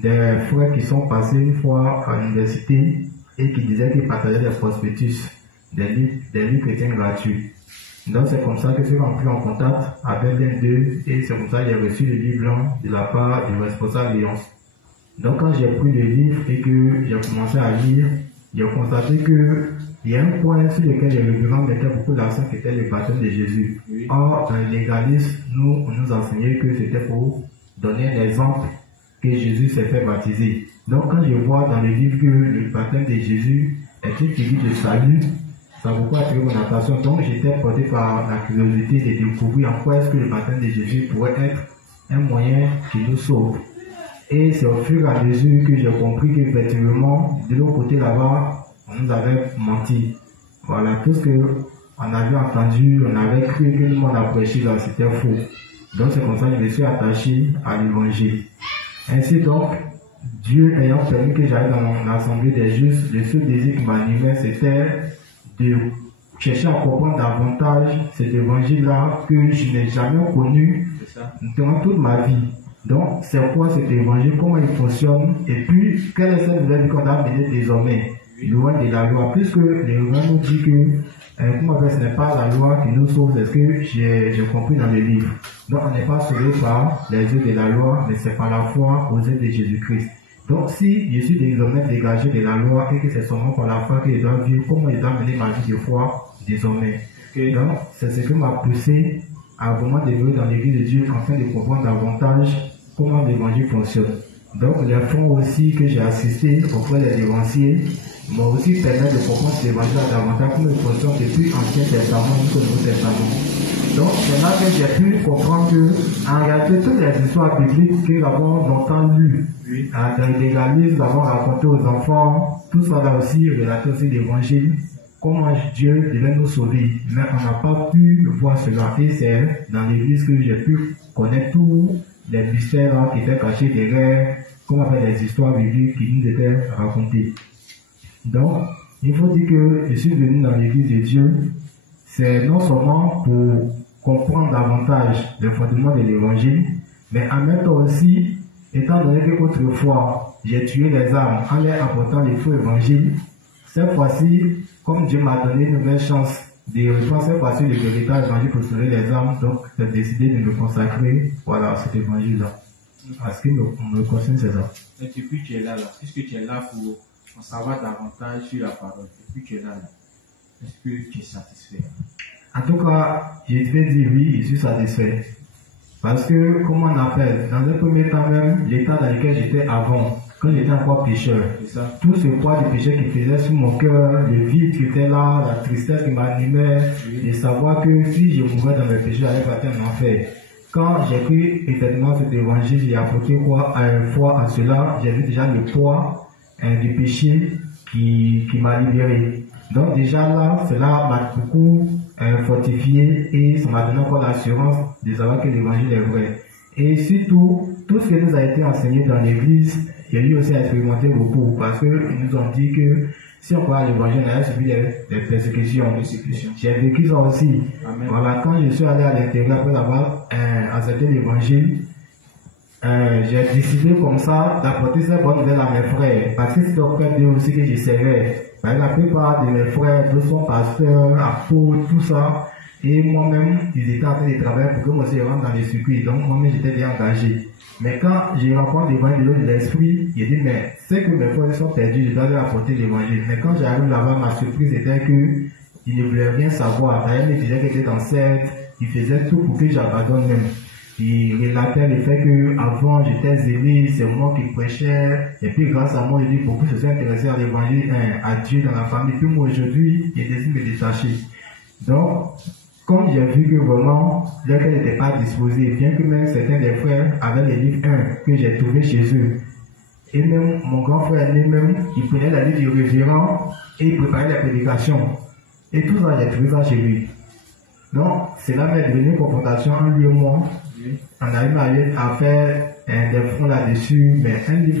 des frères qui sont passés une fois à l'université et qui disaient qu'ils partageaient des prospectus, des livres chrétiens gratuits. Donc c'est comme ça que je suis rentré en contact avec l'un d'eux et c'est comme ça que j'ai reçu le livre blanc de la part du responsable Léon. Donc quand j'ai pris le livre et que j'ai commencé à lire, j'ai constaté qu'il y a un point sur lequel les révérends mettaient beaucoup d'accent qui était le baptême de Jésus. Or, dans le légalisme, on nous enseignait que c'était pour donner un exemple que Jésus s'est fait baptiser. Donc, quand je vois dans le livre que le baptême de Jésus est une figure de salut, ça a beaucoup attiré mon attention. Donc, j'étais porté par la curiosité de découvrir en quoi est-ce que le baptême de Jésus pourrait être un moyen qui nous sauve. Et c'est au fur et à mesure que j'ai compris qu'effectivement, de l'autre côté là-bas, on nous avait menti. Voilà, tout ce qu'on avait entendu, on avait cru que le monde a prêché là, c'était faux. Donc c'est comme ça que je me suis attaché à l'évangile. Ainsi donc, Dieu ayant permis que j'aille dans l'assemblée des justes, le seul désir qui m'animait, c'était de chercher à comprendre davantage cet évangile-là que je n'ai jamais connu durant toute ma vie. Donc, c'est quoi cet évangile, comment il fonctionne, et puis, quelle est cette nouvelle vie qu'on a menée désormais, loin de la loi, puisque les Romains nous disent que, ce n'est pas la loi qui nous sauve, c'est ce que j'ai compris dans le livre. Donc, on n'est pas sauvé par les œuvres de la loi, mais c'est par la foi aux œuvres de Jésus-Christ. Donc, si je suis désormais dégagé de la loi et que c'est seulement par la foi que je dois vivre, comment je dois mener ma vie de foi désormais? Donc, c'est ce qui m'a poussé à vraiment développer dans l'église de Dieu afin de comprendre davantage comment l'évangile fonctionne. Donc, les fonds aussi que j'ai assistés auprès des dévanciers m'ont aussi permis de comprendre l'évangile davantage comme il fonctionne depuis l'Ancien Testament jusqu'au Nouveau Testament. Donc, c'est là que j'ai pu comprendre que, en réalité, toutes les histoires bibliques que nous avons longtemps lues, dans l'église, nous avons raconté aux enfants, tout ça là aussi, relaté aussi l'évangile, comment Dieu devait nous sauver. Mais on n'a pas pu voir cela. Et c'est dans l'église que j'ai pu connaître tous les mystères qui étaient cachés derrière, comme on appelle les histoires bibliques qui nous étaient racontées. Donc, il faut dire que je suis venu dans l'église de Dieu, c'est non seulement pour comprendre davantage les fondements de l'évangile, mais en même temps aussi, étant donné que autrefois, j'ai tué les âmes en leur apportant les faux évangiles, cette fois-ci, comme Dieu m'a donné une nouvelle chance de reprendre cette fois-ci le véritable évangile pour sauver les âmes, donc j'ai décidé de me consacrer à cet évangile-là. Parce que me concerne, c'est ça. Et depuis que tu es là, puisque tu es là pour en savoir davantage sur la parole, depuis que tu es là, est-ce que tu es satisfait? En tout cas, je vais dire oui, je suis satisfait. Parce que, comment on appelle, dans un premier temps même, l'état dans lequel j'étais avant, quand j'étais encore pécheur, tout ce poids de péché qui faisait sur mon cœur, le vide qui était là, la tristesse qui m'animait, de savoir que si je mourais dans mes péchés, j'allais partir en enfer. Quand j'ai cru effectivement cet évangile, j'ai apporté foi à cela, j'ai vu déjà le poids du péché qui m'a libéré. Donc déjà là, cela m'a beaucoup fortifié et ça m'a donné encore l'assurance de savoir que l'évangile est vrai. Et surtout, tout ce qui nous a été enseigné dans l'église, j'ai eu aussi à expérimenter beaucoup parce qu'ils nous ont dit que si on parle de l'évangile, on a subi des persécutions. J'ai vécu ça aussi. Amen. Voilà, quand je suis allé à l'intérieur après avoir accepté l'évangile, j'ai décidé comme ça d'apporter cette bonne nouvelle à mes frères parce que c'est auprès d'eux aussi que je servais. La plupart de mes frères, tous sont pasteurs, apôtres, tout ça. Et moi-même, ils étaient en train de travailler pour que moi aussi je rentre dans les circuits. Donc moi-même, j'étais bien engagé. Mais quand j'ai rencontré l'évangile de l'esprit, j'ai dit, mais c'est que mes frères sont perdus, je dois leur apporter l'évangile. Mais quand j'arrive là-bas, ma surprise était que ils ne voulaient rien savoir. D'ailleurs, ils disaient qu'ils étaient dans cette, ils faisaient tout pour que j'abandonne même. Il relatait le fait que avant j'étais zélé, c'est moi qui prêchais, et puis grâce à moi, il dit beaucoup se sont intéressés à l'évangile, à Dieu dans la famille. Puis moi aujourd'hui, j'ai décidé de me détacher. Donc, comme j'ai vu que vraiment, leur cœur n'était pas disposé, bien que même certains des frères avaient les livres 1 que j'ai trouvés chez eux. Et même mon grand frère lui-même, il prenait la liste du révérend et il préparait la prédication. Et tout ça, j'ai trouvé ça chez lui. Donc, cela m'est devenu une confrontation entre lui et moi. On arrive à faire des fronts là-dessus, mais un livre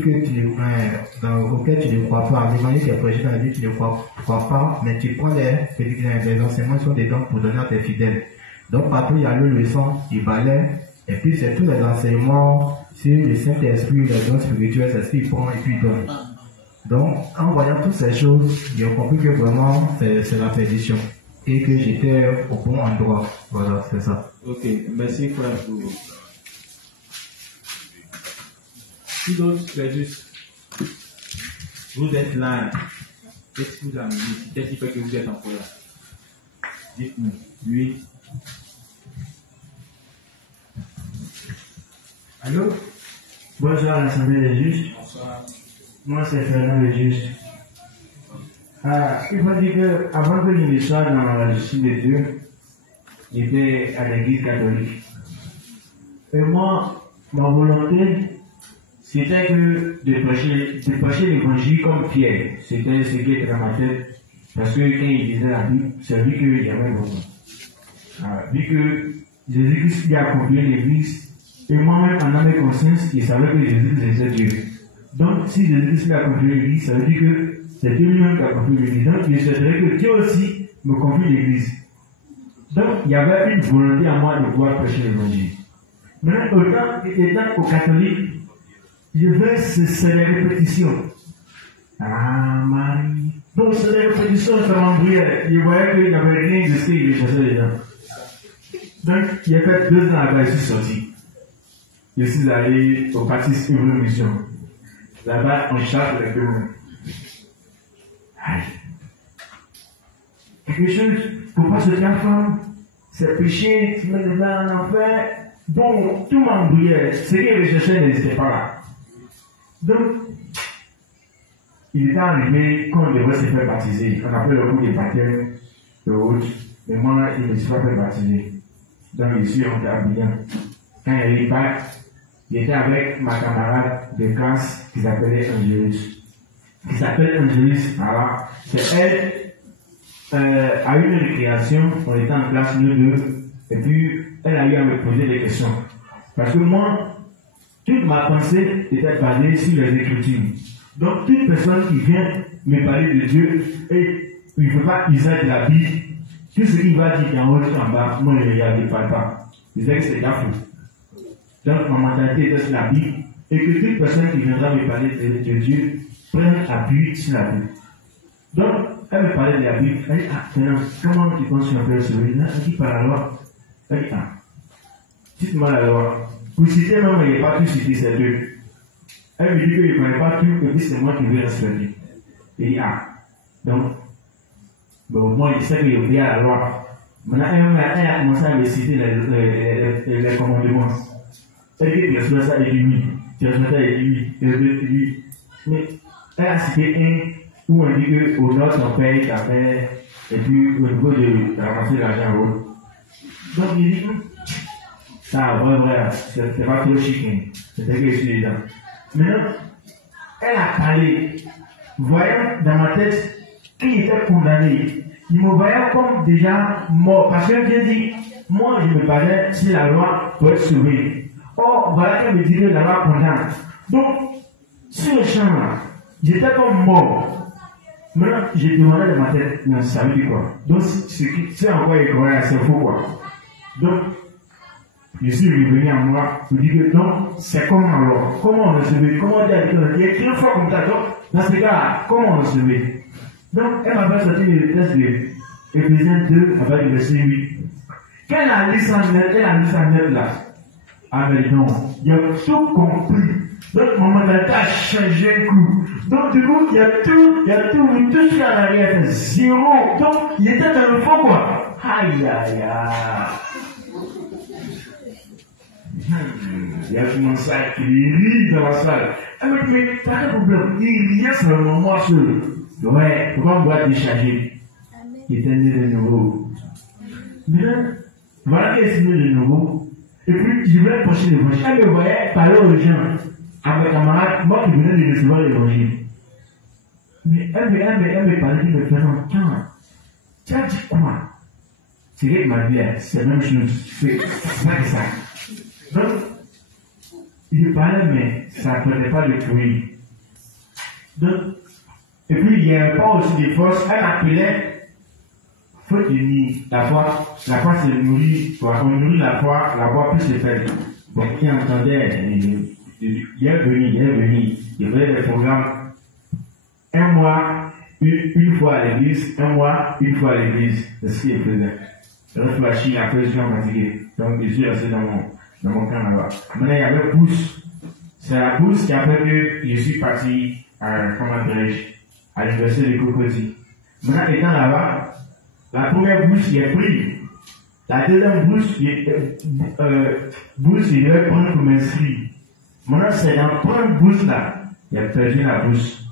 auquel tu ne crois pas, l'évangile qui est prêché dans la Bible, tu ne crois pas, mais tu prends les enseignements qui sont dedans pour donner à tes fidèles. Donc, partout il y a le leçon, il balaie, et puis c'est tous les enseignements sur le Saint-Esprit, les dons spirituels, c'est ce qu'il prend et puis il donne. Donc, en voyant toutes ces choses, j'ai compris que vraiment c'est la perdition. Et que j'étais au bon endroit. Voilà, c'est ça. Ok, merci frère. Si d'autres, c'est juste, vous êtes là, qu'est-ce que vous avez dit? Qu'est-ce qui fait que vous êtes encore là? Dites-nous. Oui. Allô? Bonjour à l'Assemblée des Justes. Bonsoir. Moi, c'est Fernand le Juste. Il faut dire que avant que je ne sois dans la justice de Dieu, j'étais à l'église catholique. Et moi, ma volonté, c'était de prêcher l'évangile comme Pierre. C'était ce qui était dans ma tête. Parce que quand il lisait la Bible, c'est lui qu'il y avait besoin. Vu que Jésus-Christ a accompli l'église, et moi-même, en âme et conscience, il savait que Jésus-Christ était Dieu. Donc, si Jésus-Christ a accompli l'église, ça veut dire que c'est Dieu lui-même qui a accompli l'église. Donc, il souhaiterait que Dieu aussi me confie l'église. Donc, il y avait une volonté à moi de pouvoir prêcher l'évangile. Maintenant, étant au catholique, je veux c'est les répétitions. Ah, Marie. Donc, c'est les répétitions, ça m'embrouillait. Je voyais qu'il n'y avait rien de ce qu'il cherchait les gens. Donc, il y a fait 2 ans après, je suis sorti. Je suis allé au Baptiste Hébreu Mission. Là-bas, on charge les deux. Aïe. Quelque chose, pour pas se faire femme, c'est péché, tu mets les mains en enfer. Bon, tout m'embrouillait. Ce qu'il recherchait n'existait pas là. Donc, il est arrivé quand on devait se faire baptiser. On appelle le coup des baptêmes, le autre. Mais moi, je ne me suis pas fait baptiser. Donc, je suis rentré à Bouillon. Quand il est parti, j'étais avec ma camarade de classe qui s'appelait Angélus. Qui s'appelle Angélus. Alors, c'est elle, à une récréation, on était en classe nous deux, et puis elle a eu à me poser des questions. Parce que moi, toute ma pensée était basée sur les Écritures. Donc, toute personne qui vient me parler de Dieu, et il ne faut pas user de la Bible, tout ce qu'il va dire en haut et en bas, moi je ne regardais pas. Je disais que c'est la faute. Donc, ma mentalité était sur la Bible, et que toute personne qui viendra me parler de Dieu prenne appui sur la Bible. Donc, elle me parlait de la Bible. Elle dit, ah, comment tu penses qu'on peut se sauver? Elle dit, par la loi. Elle dit, ah, cite-moi la loi. Pour citer, non, mais il n'y a pas tout cité ces deux. Elle me dit qu'il ne connaît pas tout, et puis c'est moi qui vais respecter. Elle dit, ah, donc, bon, moi, je sais qu'il y a oublié la loi. Maintenant, elle a commencé à me citer les commandements. Elle dit que tu as ça et du oui. Tu as ça et du oui. Mais elle a cité un où on dit qu'au nord, son père est avait, et puis au niveau de ramasser l'argent au haut. Donc il dit, ça, vrai, c'est pas trop chic, c'était que je suis dedans. Maintenant, elle a parlé, voyant dans ma tête qu'il était condamné. Il me voyait comme déjà mort, parce que Dieu dit, moi je me parlais si la loi peut être sauvée. Or, voilà qu'elle me dit que la loi condamne. Donc, sur le champ là, j'étais comme mort. Maintenant, j'ai demandé dans ma tête, non, ça veut dire quoi? Donc, c'est encore écroyé, c'est faux quoi. Donc, je suis revenu à moi, je dis que non, c'est comment alors? Comment on le sauve? Comment on dit à quelqu'un? Il y a qu'une fois comme ça, donc, dans ce cas-là, comment on le sauve? Donc, elle m'a fait sortir le texte de Éphésiens 2, avec le verset 8. Quand elle a lu ça net là, ah mais non, il a tout compris. Donc, mon mentalité a changé un coup. Donc, du coup, il y a tout ce qu'il y a en arrière, fait zéro. Donc, il était dans le fond, quoi. Aïe, aïe, aïe. Il a commencé à crier dans la salle. Elle me dit, mais pas de problème, il y a seulement moi seul. Ouais, pourquoi on doit décharger? Il était né de nouveau. Maintenant, voilà qu'il est né de nouveau. Et puis, je voulais pencher l'évangile. Elle me voyait parler aux gens. À mes camarades, moi qui venais de recevoir l'évangile. Mais elle me parlait, me faisait entendre. Tu as dit quoi? C'est vrai que ma vie, c'est la même chose. C'est pas que ça. Donc, il parlait, mais ça ne prenait pas de fruits. Donc, et puis il y a pas aussi des forces. Elle appelait, faut tenir la foi. La foi, c'est nourrir. On nourrit la foi plus se faire. Donc, il entendait. Il est venu, il faisait des programmes, un mois, une fois à l'église, un mois, une fois à l'église, c'est ce qu'il faisait. L'autre fois, Chine, après, je suis fatigué, donc je suis resté dans mon camp là-bas. Maintenant, il y avait Pousse, c'est la Pousse qui a fait que je suis parti comment dirais-je, à l'université de Cocody. Maintenant, étant là-bas, la première bourse qui est prise, la deuxième bourse, il devait prendre comme inscrit. Maintenant, c'est dans la première bourse là, il a perdu la bourse.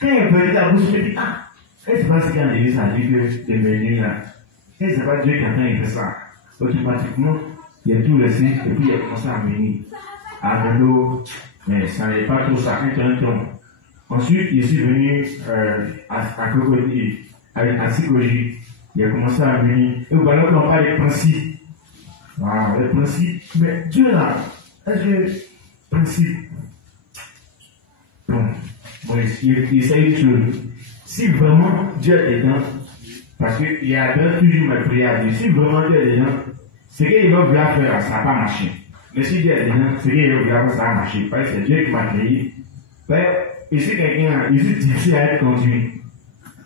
Quand il a perdu la bourse, il me dit, ah, c'est pas ce qu'il dit, ça dit que de venir là. Et c'est pas Dieu qui a fait ça. Automatiquement, il a tout laissé, et puis il a commencé à venir. À vélo, mais ça n'est pas trop ça, un temps. Ensuite, je suis venu à Cocody, à Sikoji. Il a commencé à venir. Et voilà qu'on parle des principes. Voilà, les principes. Mais Dieu là, est-ce que principe. Bon, il essaye de choses. Si vraiment Dieu est dedans, Parce qu'il y a toujours mes prières. Si vraiment Dieu est dedans, ce qu'il va vouloir faire, ça n'a pas marché. Mais si Dieu est dedans, ce qu'il va vouloir faire, ça a marché. Parce que c'est Dieu qui m'a créé. Et si quelqu'un, il est difficile à être conduit.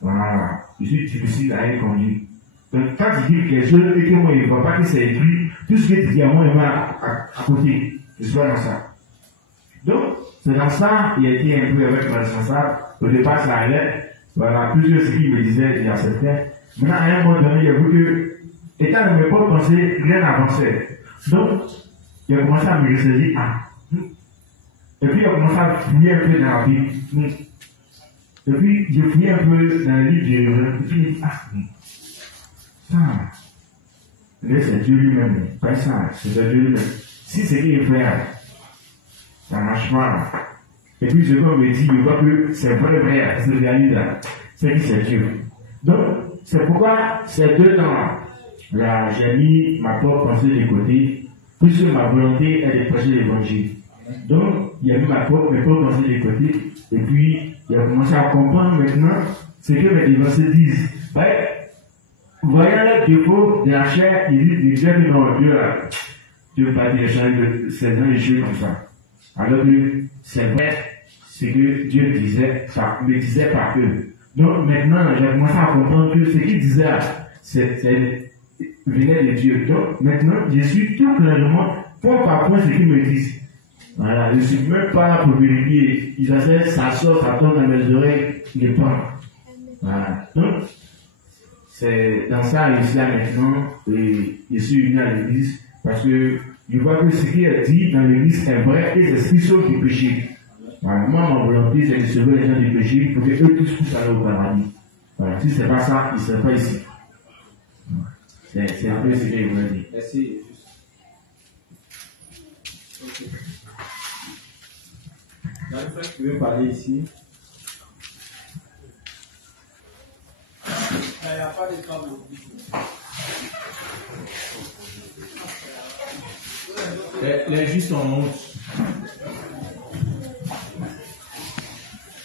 Voilà. Il est difficile à être conduit. Donc, quand il dit quelque chose et que moi, il ne voit pas que c'est écrit, tout ce que tu dis à moi, il va à côté. Je suis dans ça. Donc, c'est dans ça, il a été un peu avec le responsable. Au départ, ça allait. Voilà, plusieurs ce qu'il me disait, il acceptait. Maintenant, à un moment donné, il a vu que, étant dans mes propres pensées, rien n'avançait. Donc, il a commencé à me ressaisir. Et puis, il a commencé à fouiller un peu dans la Bible. Et puis, j'ai fouillé un peu dans le livre de Jérusalem. Et puis, il a dit, ça, là, c'est Dieu lui-même. Pas ça, c'est Dieu lui-même. Si c'est qu'il est frère, ça ne marche pas. Et puis, je me dis, je vois que c'est vrai, c'est réalise là. C'est qui c'est Dieu. Donc, c'est pourquoi ces 2 temps-là, là, j'ai mis ma propre pensée de côté, puisque ma volonté est de prêcher l'évangile. Donc, il a mis mes propres pensées de côté, et puis, il a commencé à comprendre maintenant ce que les dévancés disent. Ouais, voyant les défauts de la chair, ils disent que non, Dieu, Dieu ne veut pas dire c'est dans les jeux comme ça. Alors que c'est vrai, ce que Dieu disait, ça me disait par eux. Donc maintenant, j'ai commencé à comprendre que ce qu'il disait, venait de Dieu. Donc maintenant, je suis tout clairement, point par point, ce qu'ils me disent. Voilà, je ne suis même pas là pour vérifier. Ils essaient, ça sort, ça tombe dans mes oreilles, les pas. Voilà. Donc, c'est dans ça, je suis là maintenant, et je suis venu à l'église, parce que je vois que ce qui est dit dans l'église est vrai, et c'est ce qui sauve du péché. Voilà. Moi, ma volonté, c'est de sauver les gens du péché, pour que eux tous puissent aller au paradis. Voilà. Si c'est pas ça, ils ne seraient pas ici. C'est un peu ce que je voulais dire. Merci. Tu veux parler ici? Il n'y a pas de tableau. Les justes en honte.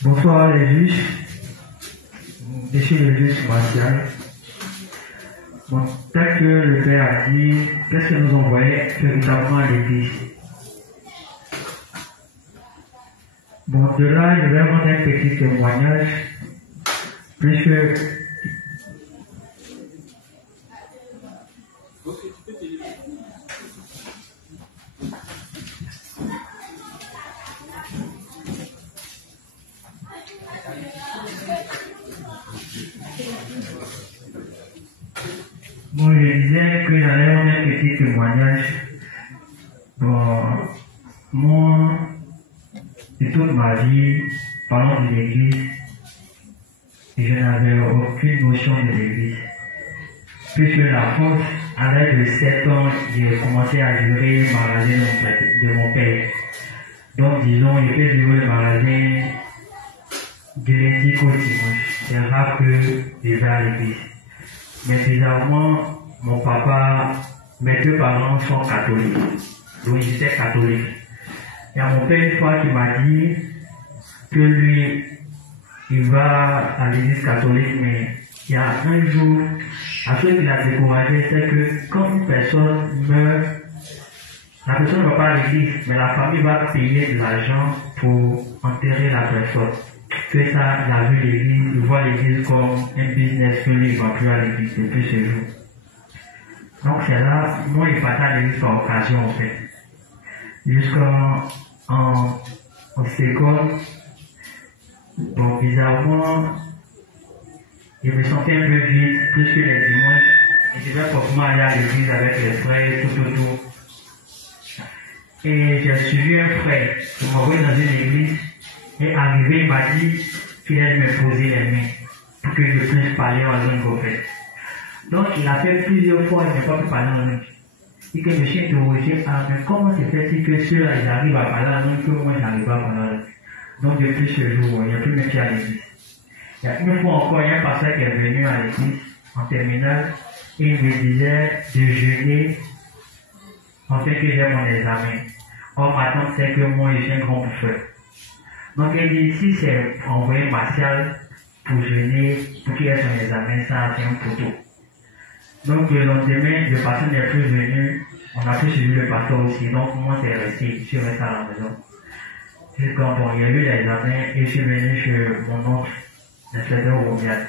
Bonsoir les juges. Je suis le juge Martial. Bon, tel que le Père a dit, qu'est-ce que nous envoyait véritablement à l'église? Bon, de là, je vais rendre un petit témoignage, puisque bon, je disais que j'allais rendre un petit témoignage. Bon, moi, de toute ma vie, parlant de l'église, je n'avais aucune notion de l'église. Puisque la France, à l'âge de 7 ans, j'ai commencé à gérer le magasin de mon père. Donc, disons, je peux gérer le magasin de lundi au dimanche. C'est rare que je vais à l'église. Mais bizarrement, mon papa, mes 2 parents sont catholiques. Donc, j'étais catholique. Il y a mon père une fois qui m'a dit que lui, il va à l'église catholique, mais il y a un jour, à ce qu'il a découragé, c'est que quand une personne meurt, la personne ne va pas à l'église, mais la famille va payer de l'argent pour enterrer la personne. Que ça, il a vu l'église, il voit l'église comme un business que lui, il ne va plus à l'église depuis ce jour. Donc c'est là, moi, il partait à l'église par occasion, en fait. Jusqu'en seconde, bon, bizarrement, je me sentais un peu vide, plus que les dimanches, et je devais forcément aller à l'église avec les frères, tout. Et j'ai suivi un frère qui m'a envoyé dans une église, et arrivé, il m'a dit qu'il allait me poser les mains, pour que je puisse parler en langue, en fait. Donc, il a fait plusieurs fois, il n'a pas pu parler en langue. Et que je suis interrogé, mais comment c'est fait que ceux-là, ils arrivent à parler en langue que moi, je n'arrive pas à parler en langue. Donc, depuis ce jour, il n'y a plus même à l'église. Il y a une fois encore, il y a un pasteur qui est venu à l'église, en terminale, et il me disait de jeûner en fait que j'ai mon examen. Or, maintenant, c'est que moi, je suis un grand bouffeur. Donc, il dit, si c'est envoyé Martial pour jeûner, pour qu'il ait son examen, ça a fait un poteau. Donc le lendemain, le pasteur n'est plus venu, on a plus suivi le pasteur aussi, donc moi c'est resté, je suis resté à la maison. Et quand bon, il y a eu l'examen, et je suis venu chez mon oncle, l'inspecteur Romial.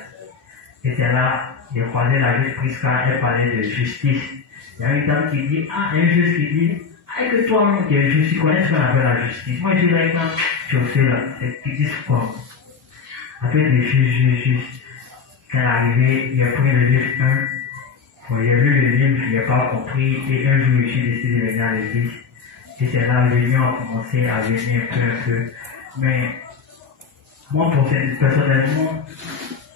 Et c'est là, j'ai croisé la juge Prisca, elle parlait de justice. Il y a une dame qui dit, un juge qui dit, que toi-même qui es juge, tu connais ce qu'on appelle la justice. Moi je dirais quand tu fais là, c'est qui disent quoi. Après des juges, quand elle est arrivée, il a pris le livre 1. Bon, il a lu le livre, il n'a pas compris, et un jour, je suis décidé de venir à l'église. Et c'est là que l'union a commencé à venir un peu. Mais, moi, personnellement,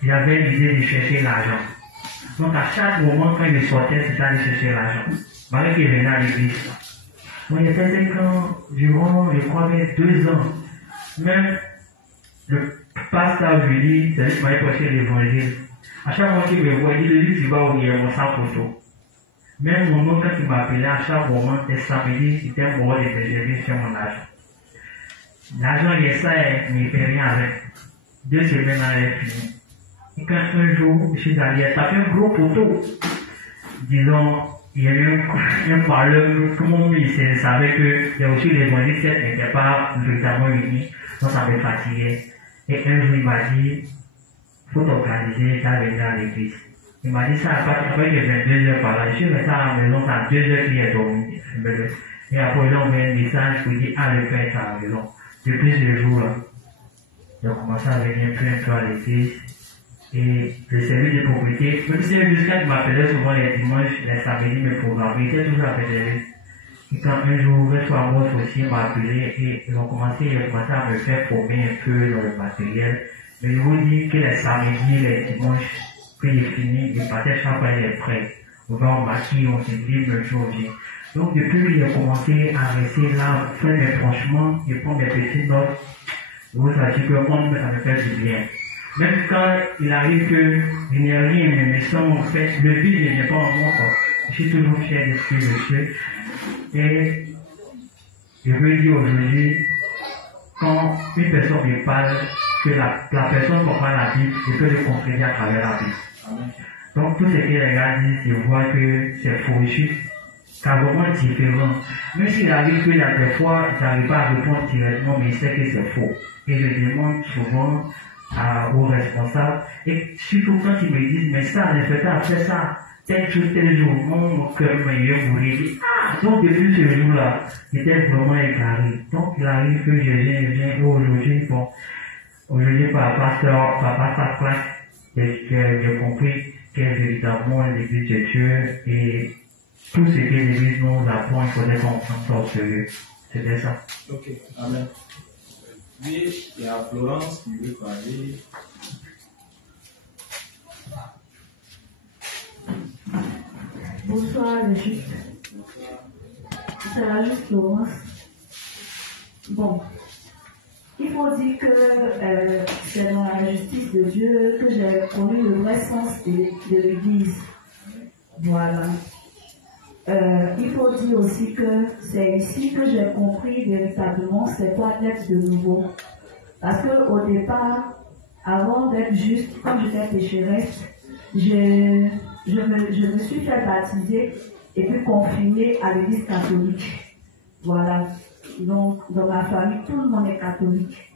j'avais l'idée de chercher l'argent. Donc, à chaque moment, quand je sortais, c'était aller chercher l'argent. Malgré qu'il venait à l'église. Moi, il y a 5 ans, durant, je crois, 2 ans. Même, le pasteur Julie, c'est lui qui m'avait prêché l'évangile. À chaque fois qu'il me voit, il dit, tu vas où il y a mon sang photo. Même mon oncle, quand il m'appelait, à chaque moment, les samedis, c'était un moment de déjeuner sur mon argent. L'argent, il est ça, il ne fait rien avec. 2 semaines, elle est finie. Et quand un jour, je suis allé, ça fait un gros poteau. Disons, il y a eu un parleur, tout le monde savait que il y a aussi l'évangile, cette n'était pas véritablement uni, donc ça me fatiguait. Et un jour, il m'a dit, faut t'organiser, t'as venu à l'église. Il m'a dit ça après que 22 heures par là. Je suis resté à la maison, ça a 2 heures qu'il est dormi. Et après, j'ai envoyé un message pour dire, le père est à la maison. Depuis ce jour-là, j'ai commencé à venir un peu à l'église. Et le service de propriété, même si le jusqu'à qui m'appelait souvent les dimanches, les samedis, mes programmes, il était toujours avec lui. Et quand un jour, le soir, moi aussi, il m'a appelé et ils ont commencé à me faire former un peu dans le matériel. Mais je vous dis que les samedis, les dimanches, quand il est fini, il partait chaque fois les frais. On va en maquille, on se dit, le jour vient. Donc, depuis qu'il a commencé à rester là, faire mes tranchements, et prendre des petites notes, vous savez que moi, ça me fait du bien. Même quand il arrive que je n'ai rien, mais sans en fait, le vide n'est pas en moi. Je suis toujours fier de ce que je suis. Et je veux dire aujourd'hui, quand une personne me parle, que la personne comprend la Bible, je peux le comprendre à travers la Bible. Donc tout ce que les gars disent, je vois que c'est faux, je suis carrément différent. Même s'il arrive que la des fois, je n'arrive pas à répondre directement, mais je sais que c'est faux. Et je demande souvent aux responsables, et surtout quand ils me disent, mais ça, l'inspecteur a fait ça, tel jour, mon cœur m'a mourir. Donc depuis ce jour-là, j'étais vraiment égaré. Donc il arrive que je viens aujourd'hui, bon, aujourd'hui par pasteur Clark, j'ai compris qu'est véritablement l'église de Dieu et tout ce que l'église nous apprend, il faudrait qu'on prenne ça au sérieux. C'était ça. Ok, amen. Oui, il y a Florence qui veut parler. Bonsoir, l'Égypte. C'est la juste Florence. Bon, il faut dire que c'est dans la justice de Dieu que j'ai connu le vrai sens de l'Église. Voilà. Il faut dire aussi que c'est ici que j'ai compris véritablement c'est quoi d'être de nouveau. Parce que au départ, avant d'être juste, quand j'étais pécheresse, je me suis fait baptiser et puis confirmer à l'église catholique. Voilà. Donc, dans ma famille, tout le monde est catholique.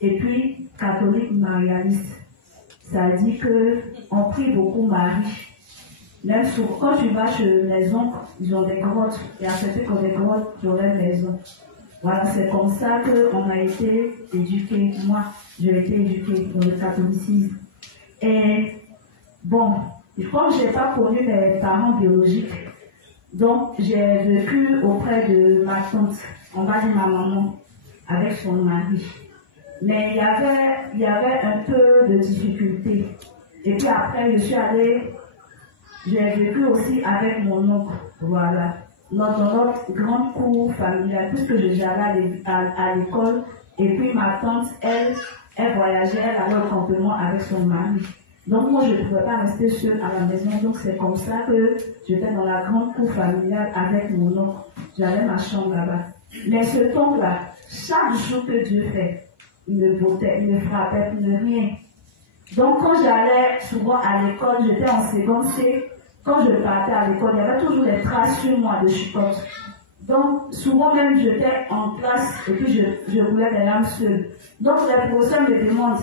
Et puis, catholique marialiste. Ça dit qu'on prie beaucoup Marie. Même quand tu vas chez les oncles, ils ont des grottes. Il y a certains qui ont des grottes dans leur maison. Voilà, c'est comme ça qu'on a été éduqués. Moi, j'ai été éduquée dans le catholicisme. Et bon, comme je n'ai pas connu mes parents biologiques, donc j'ai vécu auprès de ma tante, on va dire ma maman, avec son mari. Mais il y avait un peu de difficulté. Et puis après, j'ai vécu aussi avec mon oncle, voilà, dans notre grande cour familiale, puisque je j'allais à l'école, et puis ma tante, elle voyageait, elle allait au campement avec son mari. Donc moi, je ne pouvais pas rester seule à la maison, donc c'est comme ça que j'étais dans la grande cour familiale avec mon oncle. J'avais ma chambre là-bas. Mais ce temps-là, chaque jour que Dieu fait, il me bottait, il me frappait, il ne rien. Donc, quand j'allais souvent à l'école, j'étais en seconde C, quand je partais à l'école, il y avait toujours des traces sur moi de chicotte. Donc, souvent même, j'étais en classe et puis je voulais des lames seules. Donc, les professeurs me demandent,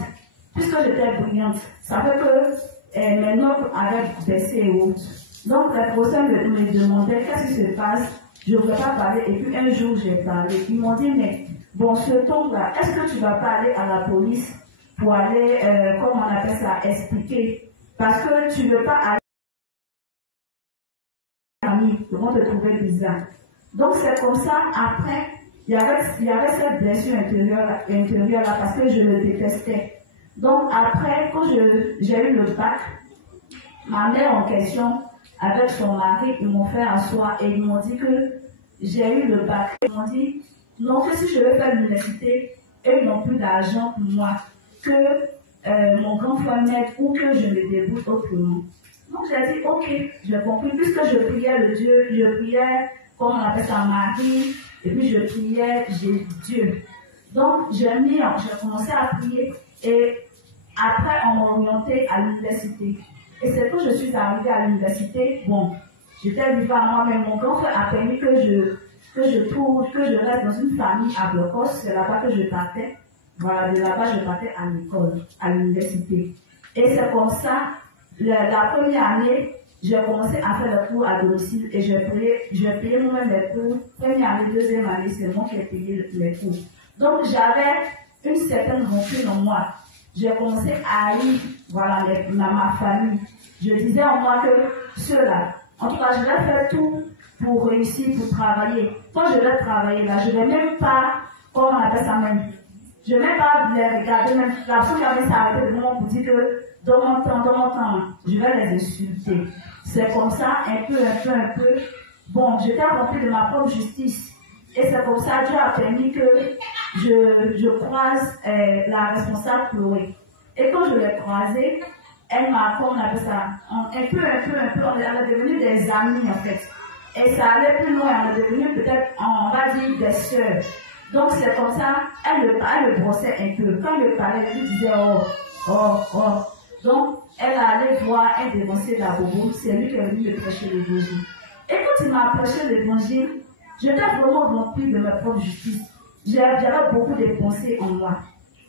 puisque j'étais brillante, ça fait que mes notes avaient baissé et autres. Donc, les professeurs me demandaient qu'est-ce qui se passe. Je ne voulais pas parler. Et puis, un jour, j'ai parlé. Ils m'ont dit, mais bon, ce ton-là, est-ce que tu ne vas pas aller à la police pour aller, comment on appelle ça, expliquer? Parce que tu ne veux pas aller à amis, ils vont te trouver bizarre. Donc, c'est comme ça, après, il y avait cette blessure intérieure là parce que je le détestais. Donc, après, quand j'ai eu le bac, ma mère en question, avec son mari, ils m'ont fait asseoir et ils m'ont dit que j'ai eu le bac. Ils m'ont dit, non, que si je veux faire l'université, eux n'ont plus d'argent pour moi, que mon grand frère m'aide ou que je me débrouille autrement. Donc j'ai dit, ok, j'ai compris, puisque je priais le Dieu, je priais, comme on appelle ça, Marie, et puis je priais Dieu. Donc j'ai commencé à prier et après on m'a orienté à l'université. Et c'est quand je suis arrivée à l'université, bon, j'étais vivant à moi-même. Mon grand frère a permis que je reste dans une famille à Blocos. C'est là-bas que je partais. Voilà, de là-bas, je partais à l'école, à l'université. Et c'est comme ça, la première année, j'ai commencé à faire les cours à domicile et j'ai payé moi-même les cours. Première année, deuxième année, c'est moi qui ai payé les cours. Donc, j'avais une certaine rancune en moi. J'ai commencé à haïr, voilà, ma famille. Je disais en moi que ceux-là, en tout cas, je vais faire tout pour réussir, pour travailler. Quand je vais travailler là, je ne vais même pas, comment on appelle ça même, je ne vais même pas les regarder, même la première année s'arrêter de moi pour dire que dans mon temps, je vais les insulter. C'est comme ça, un peu. Bon, j'étais remplie de ma propre justice. Et c'est comme ça, Dieu a permis que je croise la responsable Chloé. Et quand je l'ai croisée, elle m'a, comment on appelle ça, un peu, on est devenus des amis en fait. Et ça allait plus loin, on est devenus peut-être, on va dire, des sœurs. Donc c'est comme ça, elle le brossait un peu. Quand elle me parlait, elle lui disait oh. Donc elle allait voir, elle dénonçait la bobo, c'est lui qui est venu me prêcher l'évangile. Et quand il m'a prêché l'évangile, j'étais vraiment remplie de ma propre justice. J'avais beaucoup de pensées en moi.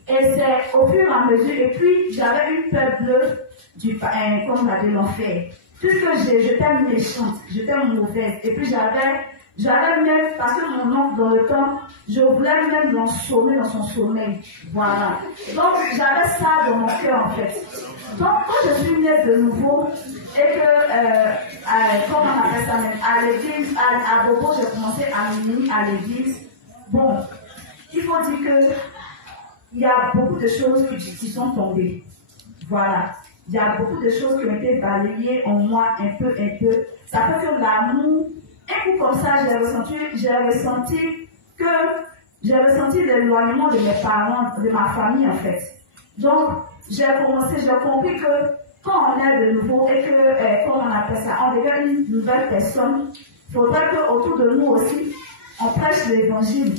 Et c'est au fur et à mesure, et puis j'avais une peur bleue comme on a dit, l'enfer. Puisque j'étais méchante, j'étais mauvaise, et puis j'avais même, parce que mon oncle dans le temps, je voulais même l'ensommer dans son sommeil. Voilà. Donc j'avais ça dans mon cœur en fait. Donc quand je suis née de nouveau, et que, comment on appelle ça même, à l'église, à Bobo, j'ai commencé à m'unir à l'église. Bon, il faut dire que il y a beaucoup de choses qui sont tombées. Voilà. Il y a beaucoup de choses qui ont été balayées en moi un peu. Ça fait que l'amour, un coup comme ça, j'ai ressenti l'éloignement de mes parents, de ma famille en fait. Donc, j'ai compris que quand on est de nouveau et que, comment on appelle ça, on devient une nouvelle personne, il faudrait qu'autour de nous aussi, on prêche l'évangile.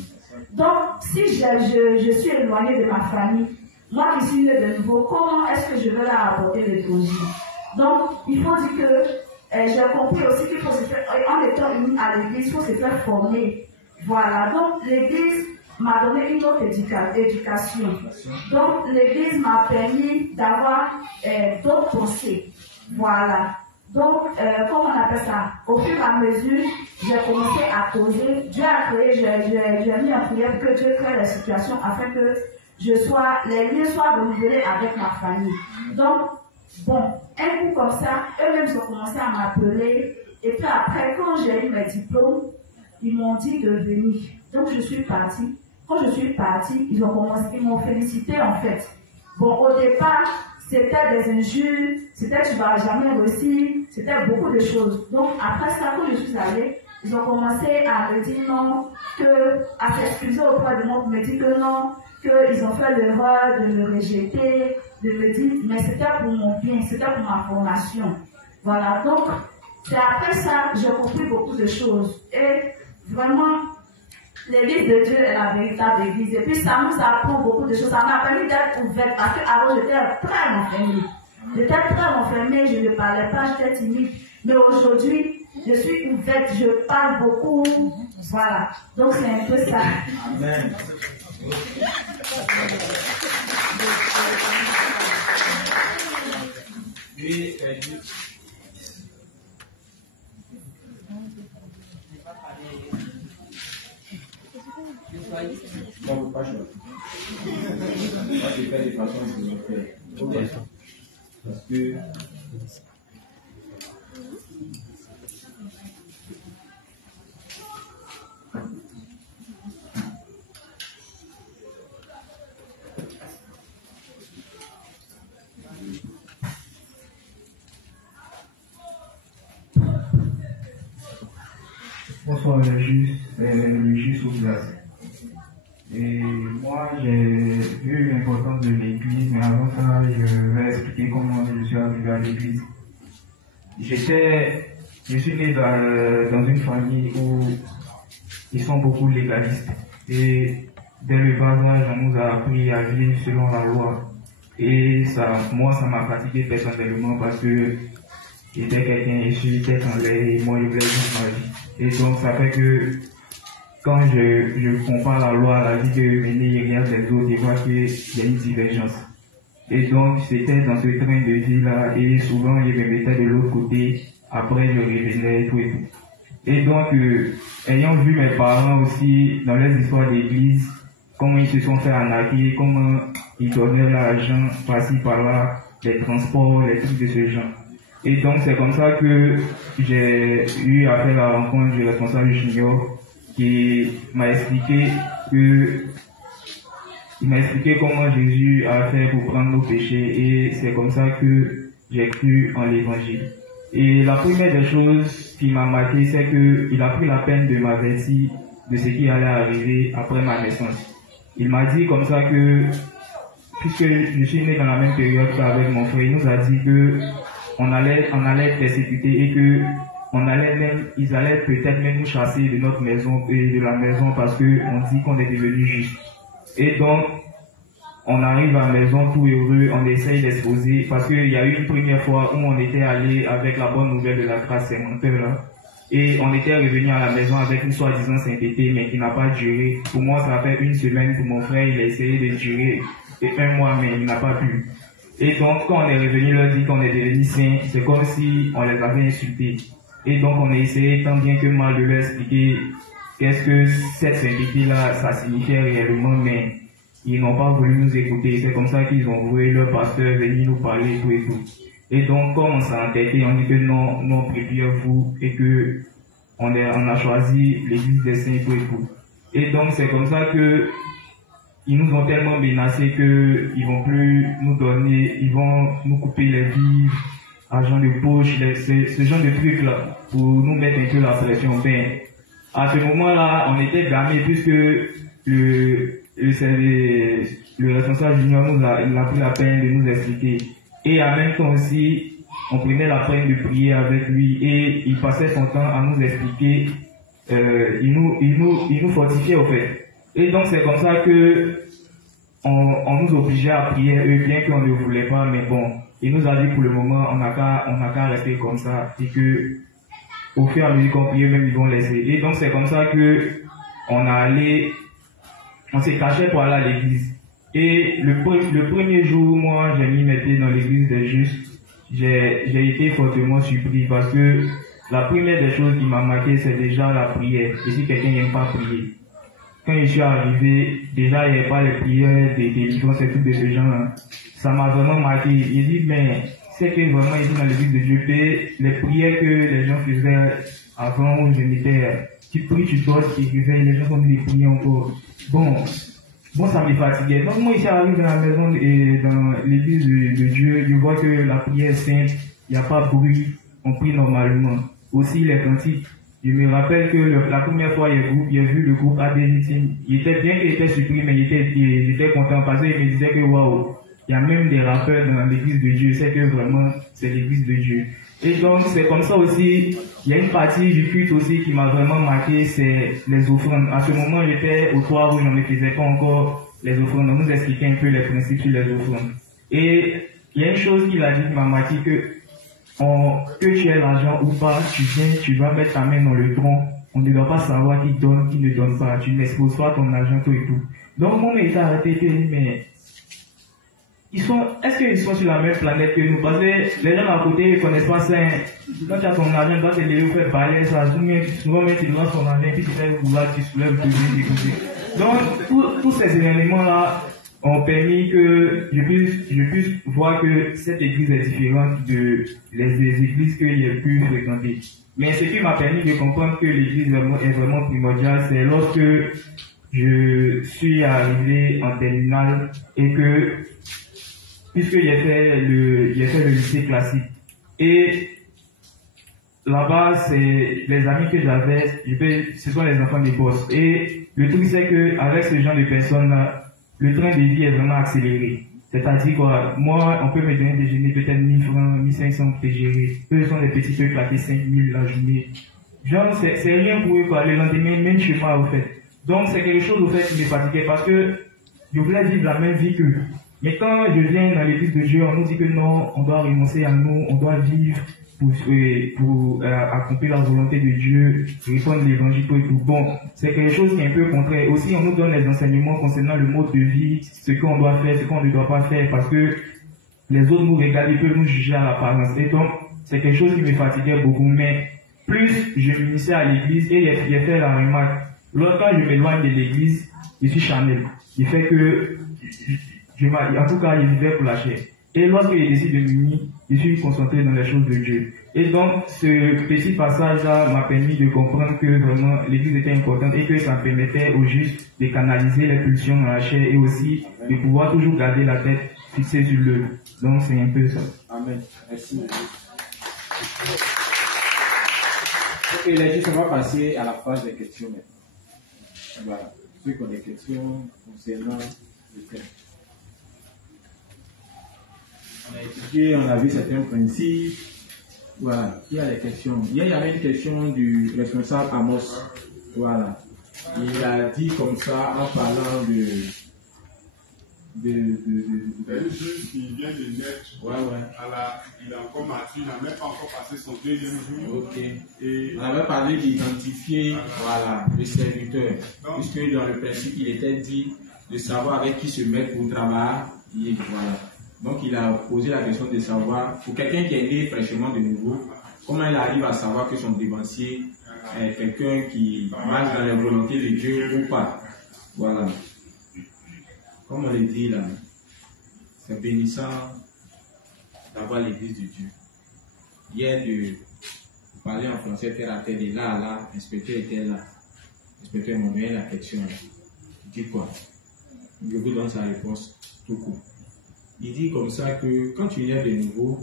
Donc, si je suis éloignée de ma famille, moi qui suis née de nouveau, comment est-ce que je vais leur apporter l'évangile? Donc, il faut dire que j'ai compris aussi qu'il faut se faire, en étant unis à l'église, il faut se faire former. Voilà. Donc, l'église m'a donné une autre éducation. Donc, l'église m'a permis d'avoir d'autres pensées. Voilà. Donc, comment on appelle ça? Au fur et à mesure, j'ai commencé à causer. Dieu a créé, j'ai mis en prière pour que Dieu crée les situations afin que les liens soient renouvelés avec ma famille. Donc, bon, un coup comme ça, eux-mêmes ont commencé à m'appeler. Et puis après, quand j'ai eu mes diplômes, ils m'ont dit de venir. Donc, je suis partie. Quand je suis partie, ils m'ont félicité en fait. Bon, au départ, c'était des injures, c'était tu ne vas jamais réussir, c'était beaucoup de choses. Donc, après ça, quand je suis allée, ils ont commencé à me dire non, à s'excuser auprès de moi, pour me dire que non, qu'ils ont fait l'erreur de me rejeter, de me dire, mais c'était pour mon bien, c'était pour ma formation. Voilà, donc, c'est après ça que j'ai compris beaucoup de choses. Et vraiment, l'église de Dieu est la véritable église. Et puis ça nous apprend beaucoup de choses. Ça m'a permis d'être ouverte parce qu'avant j'étais très enfermée. J'étais très enfermée, je ne parlais pas, j'étais timide. Mais aujourd'hui, je suis ouverte, je parle beaucoup. Voilà. Donc c'est un peu ça. Amen. Oui, bon, pas chaud. Moi, j'ai fait des façons de le faire. Parce que Bonsoir le juge sous glace. Et moi j'ai vu l'importance de l'église, mais avant ça je vais expliquer comment je suis arrivé à l'église. Je suis né dans une famille où ils sont beaucoup légalistes. Et dès le bas âge, on nous a appris à vivre selon la loi. Et ça, moi ça m'a fatigué personnellement parce que j'étais quelqu'un issu tête en l'air et moi je voulais vivre ma vie. Et donc ça fait que quand je compare la loi à la vie de mener et rien des autres, je vois qu'il y a une divergence. Et donc c'était dans ce train de vie là et souvent je me mettais de l'autre côté, après je revenais et tout et tout. Et donc ayant vu mes parents aussi dans leurs histoires d'église, comment ils se sont fait arnaquer, comment ils donnaient l'argent par-ci par-là, les transports, les trucs de ce genre. Et donc c'est comme ça que j'ai eu à faire la rencontre du responsable junior qui m'a expliqué comment Jésus a fait pour prendre nos péchés et c'est comme ça que j'ai cru en l'évangile. Et la première des choses qui m'a marqué, c'est qu'il a pris la peine de m'avertir de ce qui allait arriver après ma naissance. Il m'a dit comme ça que, puisque je suis né dans la même période qu'avec mon frère, il nous a dit que on allait être persécutés et que ils allaient peut-être même nous chasser de notre maison et de la maison parce que on dit qu'on est devenu juste. Et donc, on arrive à la maison tout heureux, on essaye d'exposer parce qu'il y a eu une première fois où on était allé avec la bonne nouvelle de la grâce, c'est mon père là. Et on était revenu à la maison avec une soi-disant sainteté, mais qui n'a pas duré. Pour moi, ça fait une semaine pour mon frère, il a essayé de durer, et un mois, mais il n'a pas pu. Et donc, quand on est revenu leur dire qu'on est devenu saints, c'est comme si on les avait insultés. Et donc, on a essayé tant bien que mal de leur expliquer qu'est-ce que cette sainteté-là, ça signifiait réellement, mais ils n'ont pas voulu nous écouter. C'est comme ça qu'ils ont voué leur pasteur venir nous parler et tout et tout. Et donc, quand on s'est entêté, on dit que non, nous on préfère vous et que on a choisi l'église des saints et tout et tout. Et donc, c'est comme ça que ils nous ont tellement menacés que ils vont plus nous donner, ils vont nous couper les vivres, argent de poche, ce genre de trucs là, pour nous mettre un peu la pression. Ben, à ce moment-là, on était gamés puisque le responsable junior il a pris la peine de nous expliquer. Et en même temps aussi, on prenait la peine de prier avec lui et il passait son temps à nous expliquer, il nous fortifiait au fait. Et donc c'est comme ça que on nous obligeait à prier eux, bien qu'on ne voulait pas, mais bon, il nous a dit pour le moment, on n'a qu'à rester comme ça, et que au fur et à mesure qu'on priait, même ils vont laisser. Et donc c'est comme ça que on s'est caché pour aller à l'église. Et le premier jour, moi, j'ai mis mes pieds dans l'église des justes, j'ai été fortement surpris parce que la première des choses qui m'a marqué, c'est déjà la prière. Et si quelqu'un n'aime pas prier, quand je suis arrivé, déjà il n'y avait pas les prières des délivrance et tout de ce genre. Ça m'a vraiment marqué. J'ai dit, mais c'est que vraiment ici dans l'église de Dieu, les prières que les gens faisaient avant où je n'étais, tu pries, tu dors, tu réveilles, les gens sont venus prier encore. Bon, ça me fatiguait. Donc moi ici arrive dans la maison et dans l'église de Dieu, je vois que la prière est sainte, il n'y a pas de bruit, on prie normalement. Aussi les cantiques. Je me rappelle que la première fois j'ai vu le groupe AD Victime. Il était bien qu'il était surpris, mais j'étais content parce qu'il me disait que waouh, il y a même des rappeurs dans l'église de Dieu. C'est que vraiment c'est l'église de Dieu. Et donc, c'est comme ça aussi, il y a une partie du culte aussi qui m'a vraiment marqué, c'est les offrandes. À ce moment, j'étais au soir où je ne faisais pas encore les offrandes. On nous expliquait un peu les principes sur les offrandes. Et il y a une chose qu'il a dit qui m'a marqué, que tu aies l'argent ou pas, tu viens, tu vas mettre ta main dans le tronc. On ne doit pas savoir qui donne, qui ne donne pas. Tu n'exposes pas ton argent, tout et tout. Donc, mon mec a arrêté, mais est-ce qu'ils sont sur la même planète que nous? Parce que les gens à côté ne connaissent pas ça. Quand tu as ton argent, tu dois te lever, faire balayer ça. Souvent, tu lances ton argent, puis tu fais vouloir, tu soulèves, tu dis, écouter. Donc, tous ces événements-là ont permis que je puisse voir que cette église est différente des églises que j'ai pu fréquenter. Mais ce qui m'a permis de comprendre que l'église est vraiment primordiale, c'est lorsque je suis arrivé en terminale et que, puisque j'ai fait le lycée classique. Et là-bas, c'est les amis que j'avais, ce sont les enfants des boss. Et le truc, c'est qu'avec ce genre de personnes-là, le train de vie est vraiment accéléré. C'est-à-dire quoi, moi, on peut me donner un déjeuner peut-être 1000 francs, 1500 pour te gérer. Eux sont des petits peu claqués 5000 la journée. Genre, c'est rien pour eux, quoi. Le lendemain, même chez moi, au fait. Donc, c'est quelque chose, au fait, qui me fatiguait parce que je voulais vivre la même vie qu'eux. Mais quand je viens dans l'église de Dieu, on nous dit que non, on doit renoncer à nous, on doit vivre pour accomplir la volonté de Dieu, répondre l'évangile et tout. Bon, c'est quelque chose qui est un peu contraire. Aussi, on nous donne les enseignements concernant le mode de vie, ce qu'on doit faire, ce qu'on ne doit pas faire, parce que les autres nous regardent, ils peuvent nous juger à l'apparence. Et donc, c'est quelque chose qui me fatiguait beaucoup. Mais plus je m'initiais à l'église, et j'ai fait la remarque, lorsque je m'éloigne de l'église, je suis charnel. Il fait que, en tout cas, je vivais pour la chair. Et lorsque je décide de m'unir, je suis concentré dans les choses de Dieu. Et donc, ce petit passage-là m'a permis de comprendre que vraiment l'église était importante et que ça permettait aux justes de canaliser les pulsions dans la chair et aussi de pouvoir toujours garder la tête fixée sur l'œuvre. Donc, c'est un peu ça. Amen. Merci. Ok, les justes, on va passer à la phase des questions maintenant. Voilà. Ceux qui ont des questions concernant le thème. On a étudié, on a vu certains principes. Voilà, il y a des questions. Hier, il y avait une question du responsable Amos. Voilà. Il a dit comme ça en parlant de juste qui vient de naître. Ouais. Il a encore mature, il n'a même pas encore passé son deuxième jour. Ok. Et on avait parlé d'identifier le serviteur. Puisque dans le principe, il était dit de savoir avec qui se mettre pour travailler. Voilà. Donc il a posé la question de savoir, pour quelqu'un qui est né fraîchement de nouveau, comment il arrive à savoir que son dévancier est quelqu'un qui marche dans la volonté de Dieu ou pas. Voilà. Comme on le dit là, c'est bénissant d'avoir l'église de Dieu. Hier, de parler en français terre à terre, de là à là, l'inspecteur était là. L'inspecteur m'a donné la question. Il dit quoi? Je vous donne sa réponse tout court. Il dit comme ça que quand tu nais de nouveau,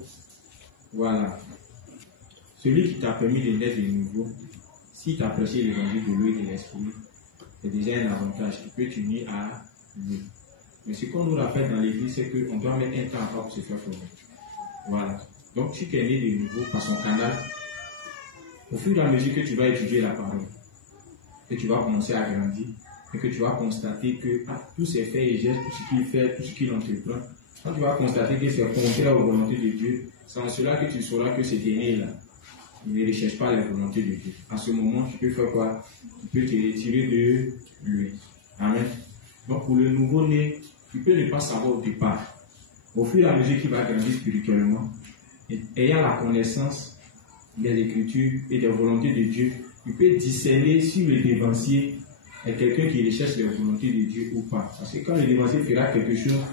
voilà, celui qui t'a permis de naître de nouveau, si tu as apprécié l'évangile de l'eau et de l'esprit, c'est déjà un avantage. Tu peux t'unir à lui. Mais ce qu'on nous rappelle dans l'église, c'est qu'on doit mettre un temps pour se faire former. Voilà. Donc, si tu es né de nouveau par son canal, au fur et à mesure que tu vas étudier la parole, que tu vas commencer à grandir, et que tu vas constater que tous ses faits et gestes, tout ce qu'il fait, tout ce qu'il entreprend, quand tu vas constater que c'est contraire aux volontés de Dieu, c'est en cela que tu sauras que cet aîné-là, il ne recherche pas la volonté de Dieu. À ce moment, tu peux faire quoi? Tu peux te retirer de lui. Amen. Donc, pour le nouveau-né, tu peux ne pas savoir au départ. Au fur et à mesure qu'il va grandir spirituellement, ayant la connaissance des Écritures et des volontés de Dieu, tu peux discerner si le dévancier est quelqu'un qui recherche les volontés de Dieu ou pas. Parce que quand le dévancier fera quelque chose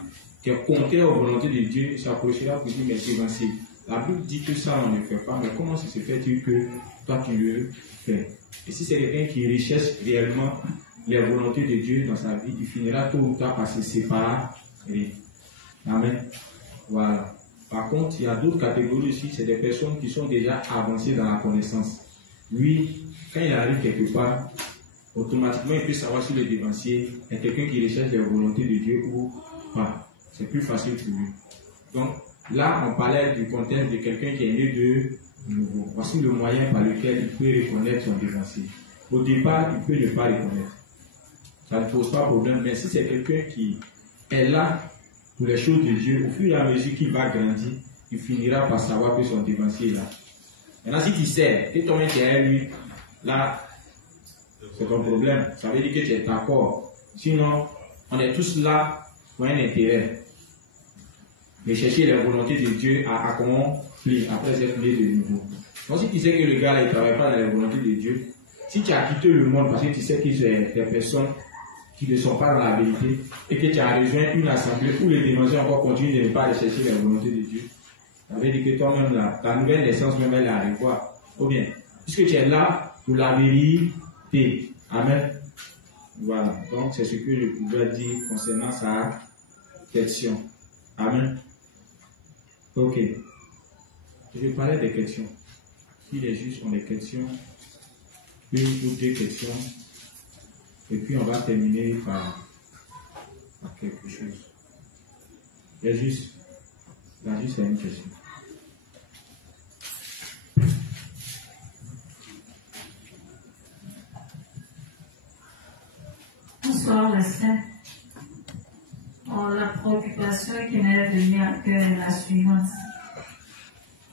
qui est contraire aux volontés de Dieu, il s'approchera pour dire, mais dévancier. La Bible dit que ça, on ne fait pas, mais comment ça se fait-il que toi, tu le fais? Et si c'est quelqu'un qui recherche réellement les volontés de Dieu dans sa vie, il finira tôt ou tard par se séparer. Amen. Voilà. Par contre, il y a d'autres catégories aussi, c'est des personnes qui sont déjà avancées dans la connaissance. Lui, quand il arrive quelque part, automatiquement, il peut savoir si le dévancier est quelqu'un qui recherche les volontés de Dieu ou pas. C'est plus facile pour lui. Donc, là, on parlait du contexte de quelqu'un qui est né de nouveau. Voici le moyen par lequel il peut reconnaître son devancier. Au départ, il peut ne pas reconnaître. Ça ne pose pas de problème, mais si c'est quelqu'un qui est là pour les choses de Dieu, au fur et à mesure qu'il va grandir, il finira par savoir que son devancier est là. Maintenant, si tu sais, et toi-même tu es à lui, là, c'est ton problème. Ça veut dire que tu es d'accord. Sinon, on est tous là pour un intérêt. Mais chercher la volonté de Dieu à accomplir après être né de nouveau. Donc, si tu sais que le gars ne travaille pas dans la volonté de Dieu, si tu as quitté le monde parce que tu sais qu'il y a des personnes qui ne sont pas dans la vérité et que tu as rejoint une assemblée où les démons encore continuent de ne pas aller chercher la volonté de Dieu, ça veut dire que toi-même, là, ta nouvelle naissance, même elle arrive quoi? Ou bien, puisque tu es là pour la vérité. Amen. Voilà. Donc, c'est ce que je pouvais dire concernant sa question. Amen. Ok. Je vais parler des questions. Si les juges ont des questions, une ou deux questions, et puis on va terminer par quelque chose. Les juges, la juge, c'est une question. Bonsoir, les saints. La préoccupation qui m'est venue à cœur est la suivante.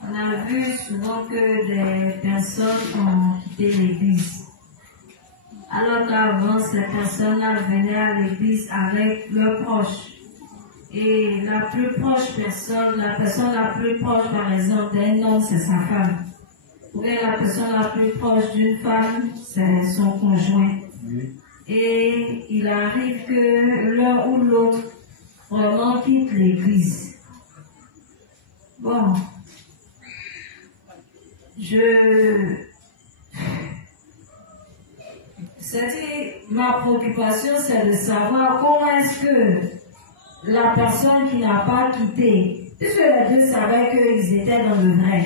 On a vu souvent que des personnes ont quitté l'église. Alors qu'avant, ces personnes-là venaient à l'église avec leurs proches. Et la plus proche personne, la personne la plus proche, par exemple, d'un homme, c'est sa femme. Ou bien la personne la plus proche d'une femme, c'est son conjoint. Et il arrive que l'un ou l'autre vraiment quitte l'église. Bon, ma préoccupation, c'est de savoir comment est-ce que la personne qui n'a pas quitté, puisque les deux savaient qu'ils étaient dans le vrai,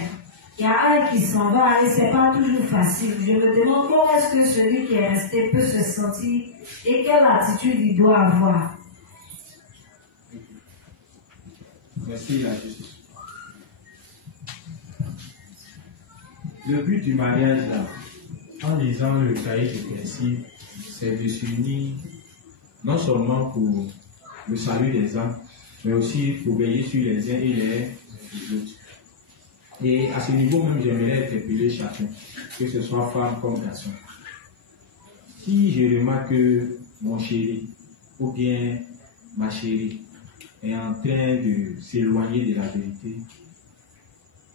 il y a un qui s'en va et c'est pas toujours facile. Je me demande comment est-ce que celui qui est resté peut se sentir et quelle attitude il doit avoir. Merci, la justice. Le but du mariage, là, en lisant le cahier de principe, c'est de s'unir non seulement pour le salut des âmes, mais aussi pour veiller sur les uns et les autres. Et à ce niveau même, j'aimerais interpeller chacun, que ce soit femme comme garçon. Si je remarque que mon chéri ou bien ma chérie est en train de s'éloigner de la vérité,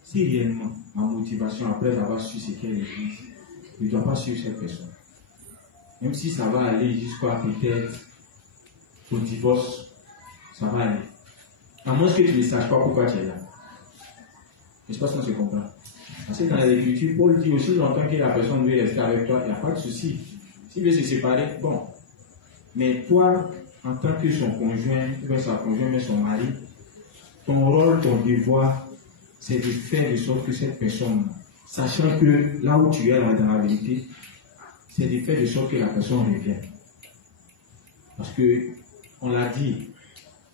si réellement ma motivation après avoir su ce qu'est l'église, je ne dois pas suivre cette personne. Même si ça va aller jusqu'à peut-être au divorce, ça va aller. À moins que tu ne saches pas pourquoi tu es là. Je ne sais pas si on se comprend. Parce que dans l'Écriture, Paul dit aussi longtemps que la personne veut rester avec toi, il n'y a pas de souci. S'il veut se séparer, bon. Mais toi, en tant que son conjoint, ou sa conjointe, mais son mari, ton rôle, ton devoir, c'est de faire de sorte que cette personne, sachant que là où tu es dans la vérité, c'est de faire de sorte que la personne revienne. Parce que, on l'a dit,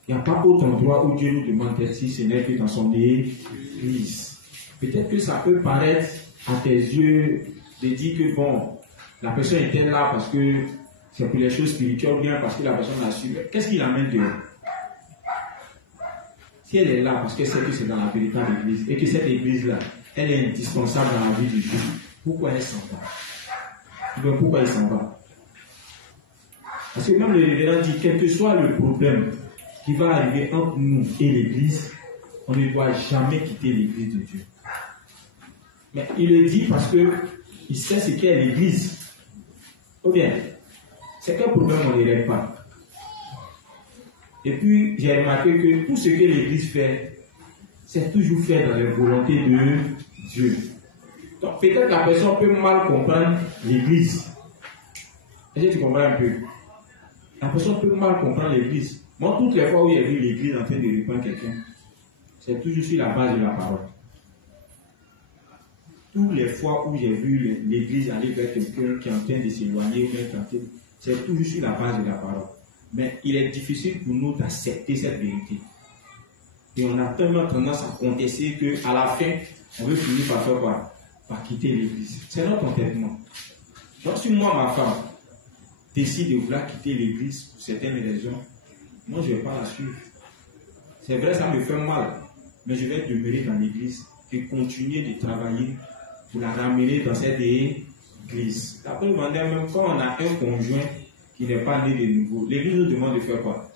il n'y a pas autre endroit où Dieu nous demande d'être si ce n'est que dans son église. Peut-être que ça peut paraître à tes yeux de dire que bon, la personne était là parce que c'est pour les choses spirituelles, bien parce que la personne l'a su. Qu'est-ce qui l'amène dehors? Si elle est là parce qu'elle sait que c'est dans la véritable église et que cette église-là, elle est indispensable dans la vie du Dieu, pourquoi elle s'en va? Pourquoi elle s'en va? Parce que même le révérend dit, quel que soit le problème qui va arriver entre nous et l'église, on ne doit jamais quitter l'église de Dieu. Mais il le dit parce qu'il sait ce qu'est l'église. Ou bien, c'est quel problème on ne règle pas. Et puis, j'ai remarqué que tout ce que l'église fait, c'est toujours fait dans la volonté de Dieu. Donc, peut-être la personne peut mal comprendre l'église. Est-ce que tu comprends un peu? La personne peut mal comprendre l'église. Moi, toutes les fois où j'ai vu l'église en train de répondre quelqu'un, c'est toujours sur la base de la parole. Toutes les fois où j'ai vu l'église aller vers quelqu'un qui est en train de s'éloigner, c'est toujours sur la base de la parole. Mais il est difficile pour nous d'accepter cette vérité. Et on a tellement tendance à contester qu'à la fin, on veut finir par faire quoi? Par quitter l'église. C'est notre entêtement. Donc si moi, ma femme, décide de vouloir quitter l'église pour certaines raisons, moi je ne vais pas la suivre. C'est vrai, ça me fait mal, mais je vais demeurer dans l'église et continuer de travailler pour la ramener dans cette église. Après, même quand on a un conjoint qui n'est pas né de nouveau, l'église nous demande de faire quoi?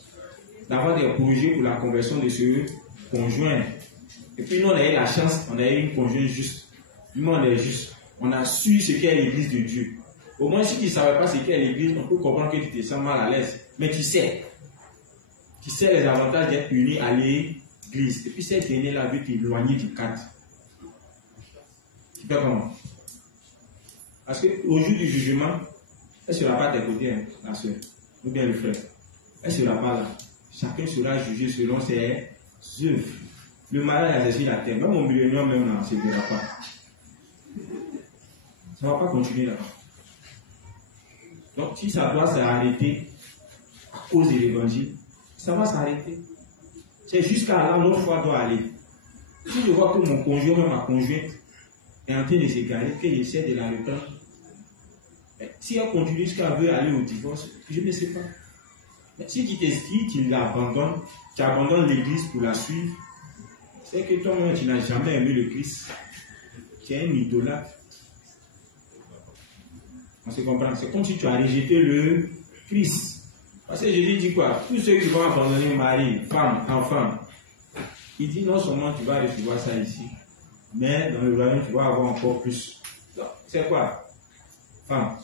D'avoir des projets pour la conversion de ce conjoint. Et puis nous, on a eu la chance, on a eu une conjointe juste. Nous, on est juste. On a su ce qu'est l'église de Dieu. Au moins, si tu ne savais pas ce qu'est l'église, on peut comprendre que tu te sens mal à l'aise. Mais tu sais. Tu sais les avantages d'être uni à l'église. Et puis cette année-là veut t'éloigner du cadre. Tu fais comment? Parce qu'au jour du jugement, elle ne sera pas à tes côtés, hein, la soeur, ou bien le frère. Elle ne sera pas là. Chacun sera jugé selon ses œuvres. Le malade a saisi la terre. Même au millénaire, même là, ça ne se verra pas. Ça ne va pas continuer là-bas. Donc, si ça doit s'arrêter à cause de l'évangile, ça va s'arrêter. C'est jusqu'à là, notre foi doit aller. Si je vois que mon conjoint, ma conjointe, est en train de s'égarer, que j'essaie de la reprendre, si elle continue jusqu'à veut aller au divorce, je ne sais pas. Mais si tu l'abandonnes, tu abandonnes l'église pour la suivre, c'est que toi-même, tu n'as jamais aimé le Christ. Tu es un idolâtre. On se comprend. C'est comme si tu as rejeté le Christ. Parce que Jésus dit quoi? Tous ceux qui vont abandonner mari, femme, enfant, il dit non seulement tu vas recevoir ça ici, mais dans le royaume, tu vas avoir encore plus. Donc, c'est quoi? Femme.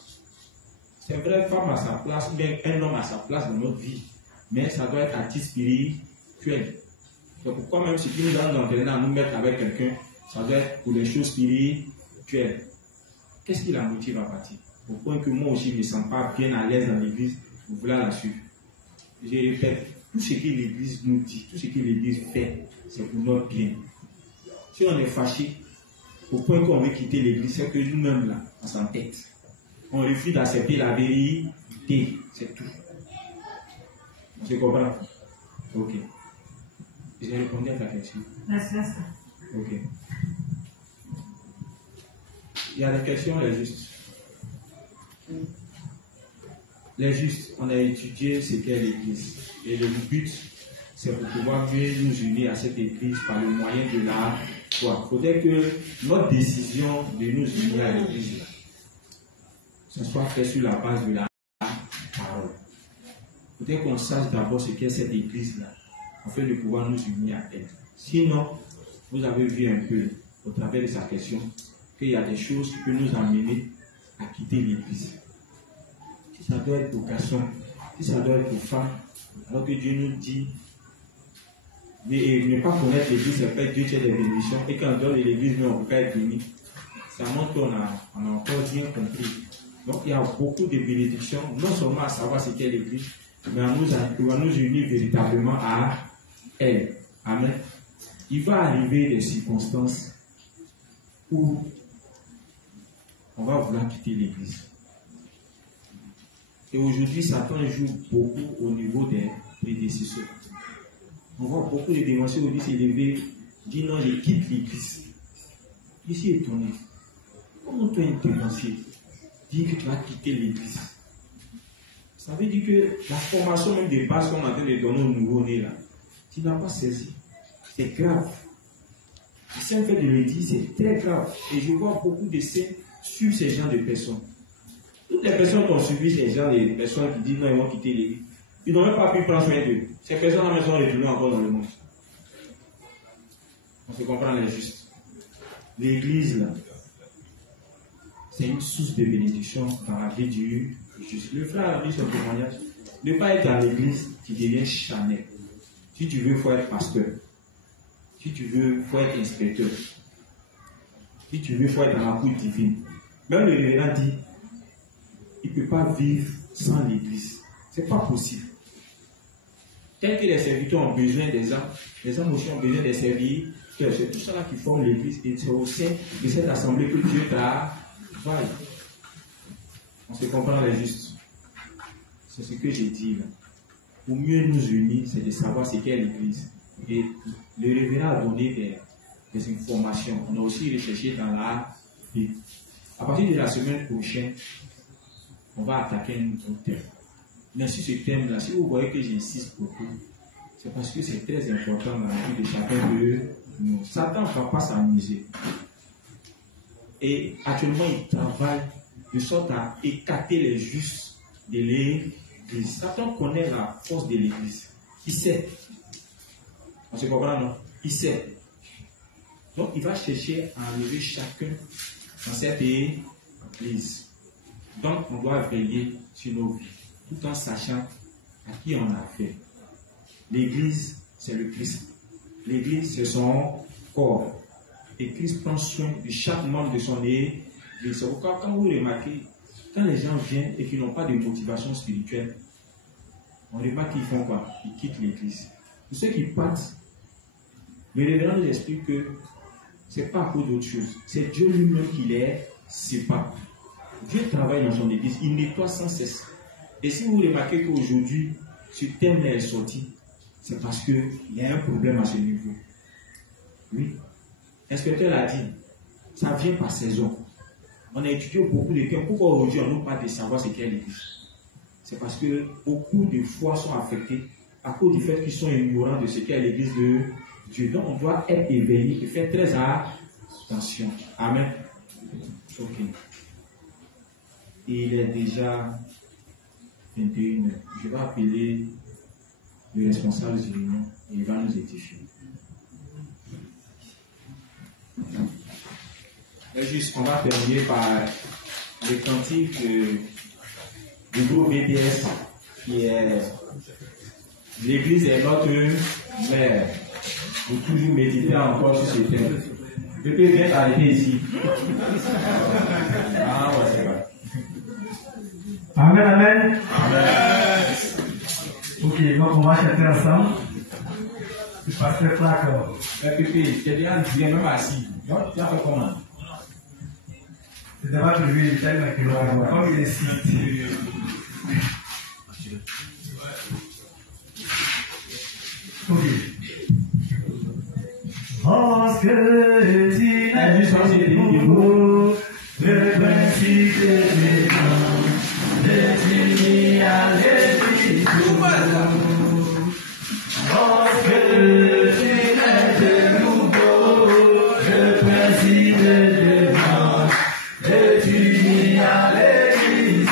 C'est vrai, femme à sa place, bien un homme à sa place dans notre vie. Mais ça doit être à titre spirituel. Donc pourquoi même si tu nous as entraîné à nous mettre avec quelqu'un, ça doit être pour les choses spirituelles. Qu'est-ce qui la motive à partir? Au point que moi aussi je ne me sens pas bien à l'aise dans l'église, vous voulez la suivre. Je répète, tout ce que l'église nous dit, tout ce que l'église fait, c'est pour notre bien. Si on est fâché, au point qu'on veut quitter l'église, c'est que nous-mêmes là, on s'entête. On refuse d'accepter la vérité, c'est tout. On se comprend? Ok. J'ai répondu à ta question. Merci. Ok. Il y a des questions, les justes. Les justes, on a étudié ce qu'est l'église. Et le but, c'est pour pouvoir mieux nous unir à cette église par le moyen de la foi. Il faudrait que notre décision de nous unir à l'église, ce soit fait sur la base de la parole. Il faudrait qu'on sache d'abord ce qu'est cette église-là, afin de pouvoir nous unir à elle. Sinon, vous avez vu un peu, au travers de sa question, qu'il y a des choses qui peuvent nous amener à quitter l'église. Si ça doit être pour garçons, si ça doit être pour femmes, alors que Dieu nous dit, mais ne pas connaître l'église, c'est faire Dieu tient des bénédictions, et quand on donne l'église, mais on ne peut pas être béni. Ça montre qu'on a encore bien compris. Donc il y a beaucoup de bénédictions, non seulement à savoir ce qu'est l'église, mais à nous unir véritablement à elle. Amen. Il va arriver des circonstances où on va vouloir quitter l'église. Et aujourd'hui, Satan joue beaucoup au niveau des prédécesseurs. On voit beaucoup de démentiels aujourd'hui s'élever, dire non, je quitte l'église. Je suis étonné. Comment toi, un démentiel, dire que tu vas quitter l'église? Ça veut dire que la formation même des bases qu'on est en train de donner au nouveau-né là, tu n'as pas saisi. C'est grave. Le Saint fait de le dire, c'est très grave. Et je vois beaucoup de saints sur ces genres de personnes. Toutes les personnes qui ont suivi ces genres de personnes qui disent non, ils vont quitter l'église, ils n'ont même pas pu prendre soin d'eux. Ces personnes-là sont retournées encore dans le monde. On se comprend les justes. L'église, là, c'est une source de bénédiction dans la vie du juste. Le frère a dit son témoignage. Ne pas être dans l'église, tu deviens charnel. Si tu veux, il faut être pasteur. Si tu veux, il faut être inspecteur. Si tu veux, il faut être dans la cour divine. Même le révérend dit, il ne peut pas vivre sans l'église. Ce n'est pas possible. Tel que les serviteurs ont besoin des âmes, les âmes aussi ont besoin des serviteurs. C'est tout cela qui forme l'église. Et c'est au sein de cette assemblée que Dieu travaille. On se comprend les justes. C'est ce que j'ai dit là. Pour mieux nous unir, c'est de savoir ce qu'est l'église. Et le révérend a donné des informations. On a aussi recherché dans la Bible. À partir de la semaine prochaine, on va attaquer un nouveau thème. Mais sur ce thème-là, si vous voyez que j'insiste beaucoup, c'est parce que c'est très important dans la vie de chacun de nous. Satan ne va pas s'amuser. Et actuellement, il travaille de sorte à écarter les justes de l'Église. Satan connaît la force de l'Église. Il sait. On se comprend, non? Il sait. Donc, il va chercher à enlever chacun dans cette Église. Donc, on doit veiller sur nos vies, tout en sachant à qui on a affaire. L'Église, c'est le Christ. L'Église, c'est son corps. Et Christ prend soin de chaque membre de son Église. C'est pourquoi, quand vous remarquez, quand les gens viennent et qu'ils n'ont pas de motivation spirituelle, on remarque qu'ils font quoi? Ils quittent l'Église. Pour ceux qui partent, le révérend nous explique que ce n'est pas à cause d'autre chose. C'est Dieu lui-même qui les sépare. Dieu travaille dans son Église. Il nettoie sans cesse. Et si vous remarquez qu'aujourd'hui, ce thème est sorti, c'est parce qu'il y a un problème à ce niveau. Oui. L'inspecteur l'a dit, ça vient par saison. On a étudié beaucoup de cas. Pourquoi aujourd'hui on nous parle de savoir ce qu'est l'Église? C'est parce que beaucoup de foi sont affectées à cause du fait qu'ils sont ignorants de ce qu'est l'Église de Dieu. Donc on doit être éveillé et faire très attention. Amen. Ok. Et il est déjà 21h. Je vais appeler le responsable du réunion et il va nous édifier. Juste, on va terminer par le cantique du groupe BTS qui est l'Église est notre mère. Vous toujours méditer encore sur ce thème. Pépé vient d'arriver ici. Ah ouais, c'est vrai. Amen, amen. Amen. Ok, donc on va chanter ensemble. Le pasteur Clark. Pépé, t'es déjà même assis. Donc, tu as fait comment? C'était pas prévu, il était avec le comme il est ici. Ok. Parce que tu n'es nouveau, le principe est grand, je t'ai mis à l'église. Parce que tu n'es nouveau, le principe est grand, je t'ai mis à l'église.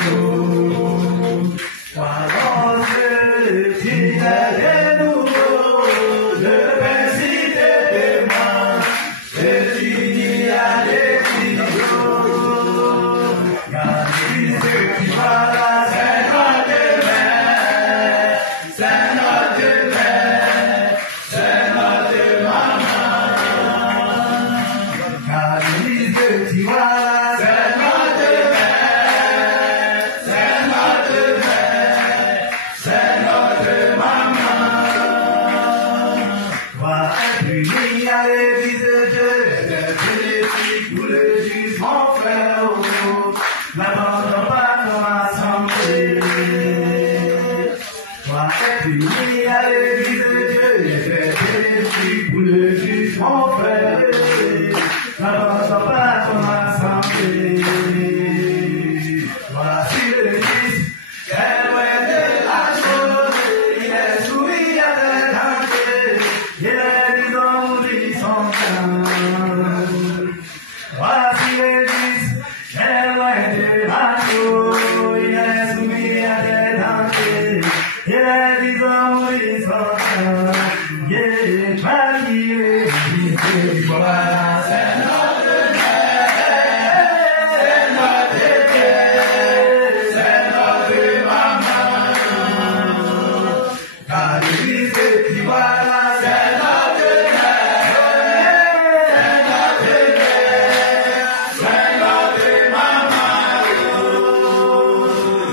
Parce que tu n'es nouveau, le principe est grand, je t'ai mis à l'église. Car l'église qui va là, c'est notre mère, c'est notre mère, c'est notre maman. Car l'église qui va là, c'est notre mère, c'est notre mère, c'est notre maman. Va être unis à l'église de Dieu, d'être unis pour le jugement frère. N'abandonne pas ton assemblée. Va être unis à l'église de Dieu, d'être unis pour le jugement frère. N'abandonne pas ton assemblée. Voici l'église, est loin de la chose, il est soumis à des dangers, il est des hommes qui sont grands. Voici l'église, est loin de la chose, il est soumis à des dangers, il est des hommes qui sont grands. Il est tranquille, il est voilà, c'est notre mère, c'est notre père, c'est notre maman. Car l'église qui voilà, c'est notre mère, c'est notre père, c'est notre maman.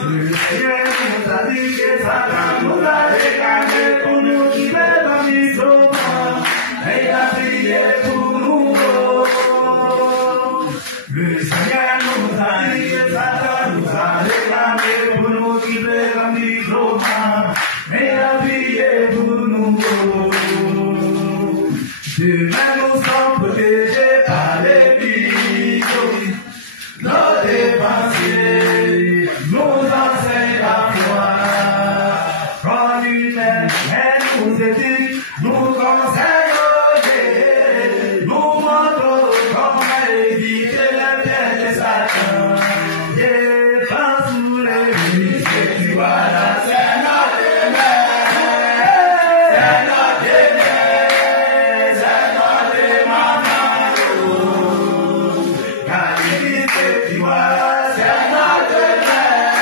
Le Seigneur nous a dit que Satan nous a réclamé pour nous guider dans l'isolement, et il a prié pour nous. Le Seigneur nous a dit que Satan nous a réclamé pour nous guider dans l'isolement, et il a prié pour nous. nous éduque, nous conseille, nous montre comment éviter les pièges de Satan. Défense sous les vies, tu vois là, c'est notre mère, c'est notre mère, c'est notre maman. Car tu vois là, c'est notre mère,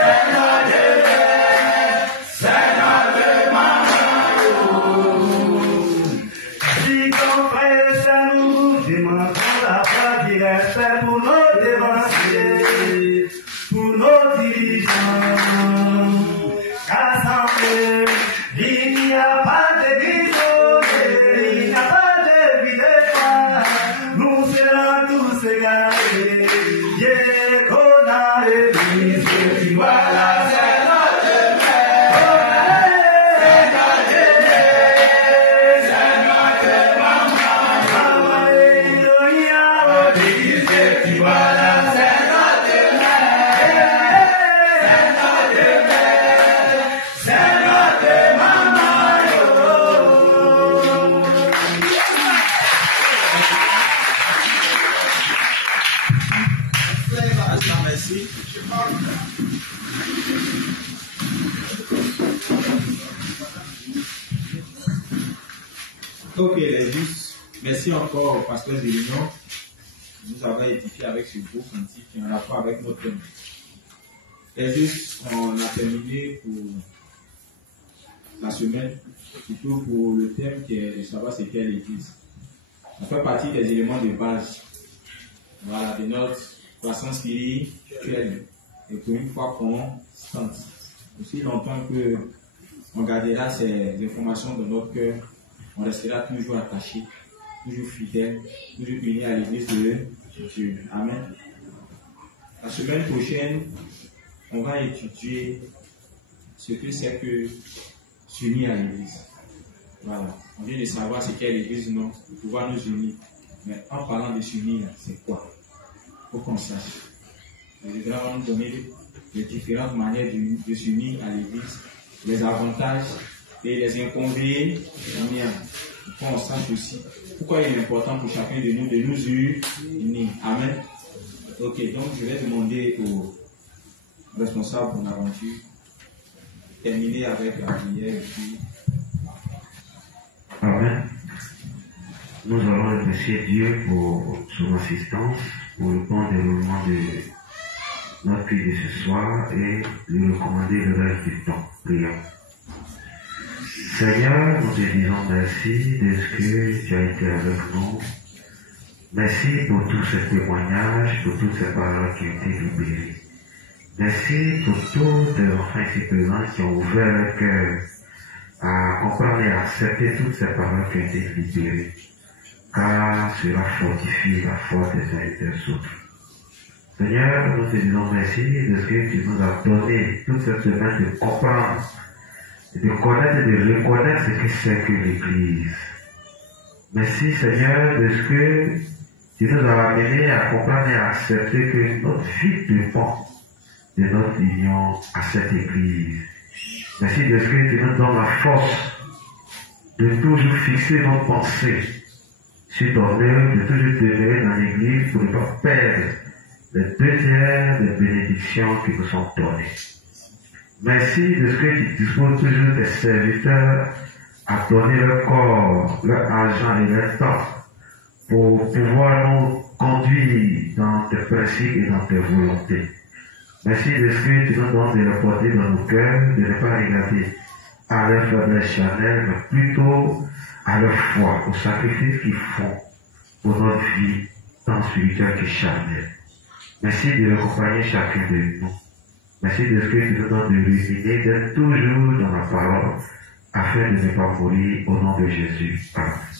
c'est notre mère, c'est notre maman. Si ton frère c'est nous, demandons la foi du respect pour nos dévanciers, pour nos dirigeants. Assemblée, il n'y a pas de grisonnés, il n'y a pas de vidéo. Nous serons tous égarés. Dieu qu'on a l'église, tu vois là, c'est notre mère, c'est notre mère, c'est notre maman. Maman, il y a l'église, tu vois là, c'est notre mère, c'est notre mère, c'est notre maman. Merci. Ok, les justes. Merci encore au pasteur de l'Union. Nous avons édifié avec ce beau cantique qui est en rapport avec notre thème. Les justes, on a terminé pour la semaine, plutôt pour le thème qui est de savoir ce qu'est l'Église. Ça fait partie des éléments de base, voilà, de notre croissance spirituelle et pour une fois constante. Aussi longtemps que on gardera ces informations dans notre cœur, on restera toujours attaché, toujours fidèle, toujours uni à l'église de Dieu. Amen. La semaine prochaine, on va étudier ce que c'est que s'unir à l'église. Voilà. On vient de savoir ce qu'est l'église, non, pour pouvoir nous unir. Mais en parlant de s'unir, c'est quoi? Il faut qu'on sache. Je vais vraiment donner les différentes manières de s'unir à l'église, les avantages et les inconvénients. Il faut qu'on sache aussi pourquoi il est important pour chacun de nous unir. Amen. Ok, donc je vais demander aux responsables de l'aventure terminer avec la prière. Amen. Nous allons remercier Dieu pour son assistance, pour le bon déroulement de notre culte de ce soir et lui recommander le reste du temps. Prions. Seigneur, nous te disons merci de ce que tu as été avec nous. Merci pour tous ces témoignages, pour toutes ces paroles qui ont été libérées. Merci pour tous les enfants ici présents qui ont ouvert leur cœur à comprendre et à accepter toutes ces paroles qui ont été libérées, car cela fortifie la foi des uns et des autres. Seigneur, nous te disons merci de ce que tu nous as donné toute cette semaine de comprendre, de connaître et de reconnaître ce que c'est que l'Église. Merci Seigneur de ce que tu nous as amené à comprendre et à accepter que notre vie dépend de notre union à cette Église. Merci de ce que tu nous donnes la force de toujours fixer nos pensées sur ton œuvre, de toujours demeurer dans l'Église pour ne pas perdre les 2/3 des bénédictions qui nous sont données. Merci de ce que tu disposes toujours des serviteurs à donner leur corps, leur argent et leur temps pour pouvoir nous conduire dans tes principes et dans tes volontés. Merci de ce que tu nous donnes de le porter dans nos cœurs, de ne pas regarder à leur faiblesse charnelle, mais plutôt à leur foi, au sacrifice qu'ils font pour notre vie, tant spirituelle que charnelle. Merci de l'accompagner chacun de nous. Merci de ce que tu nous donnes de ruminer, d'être toujours dans la parole, afin de ne pas mourir au nom de Jésus. Amen.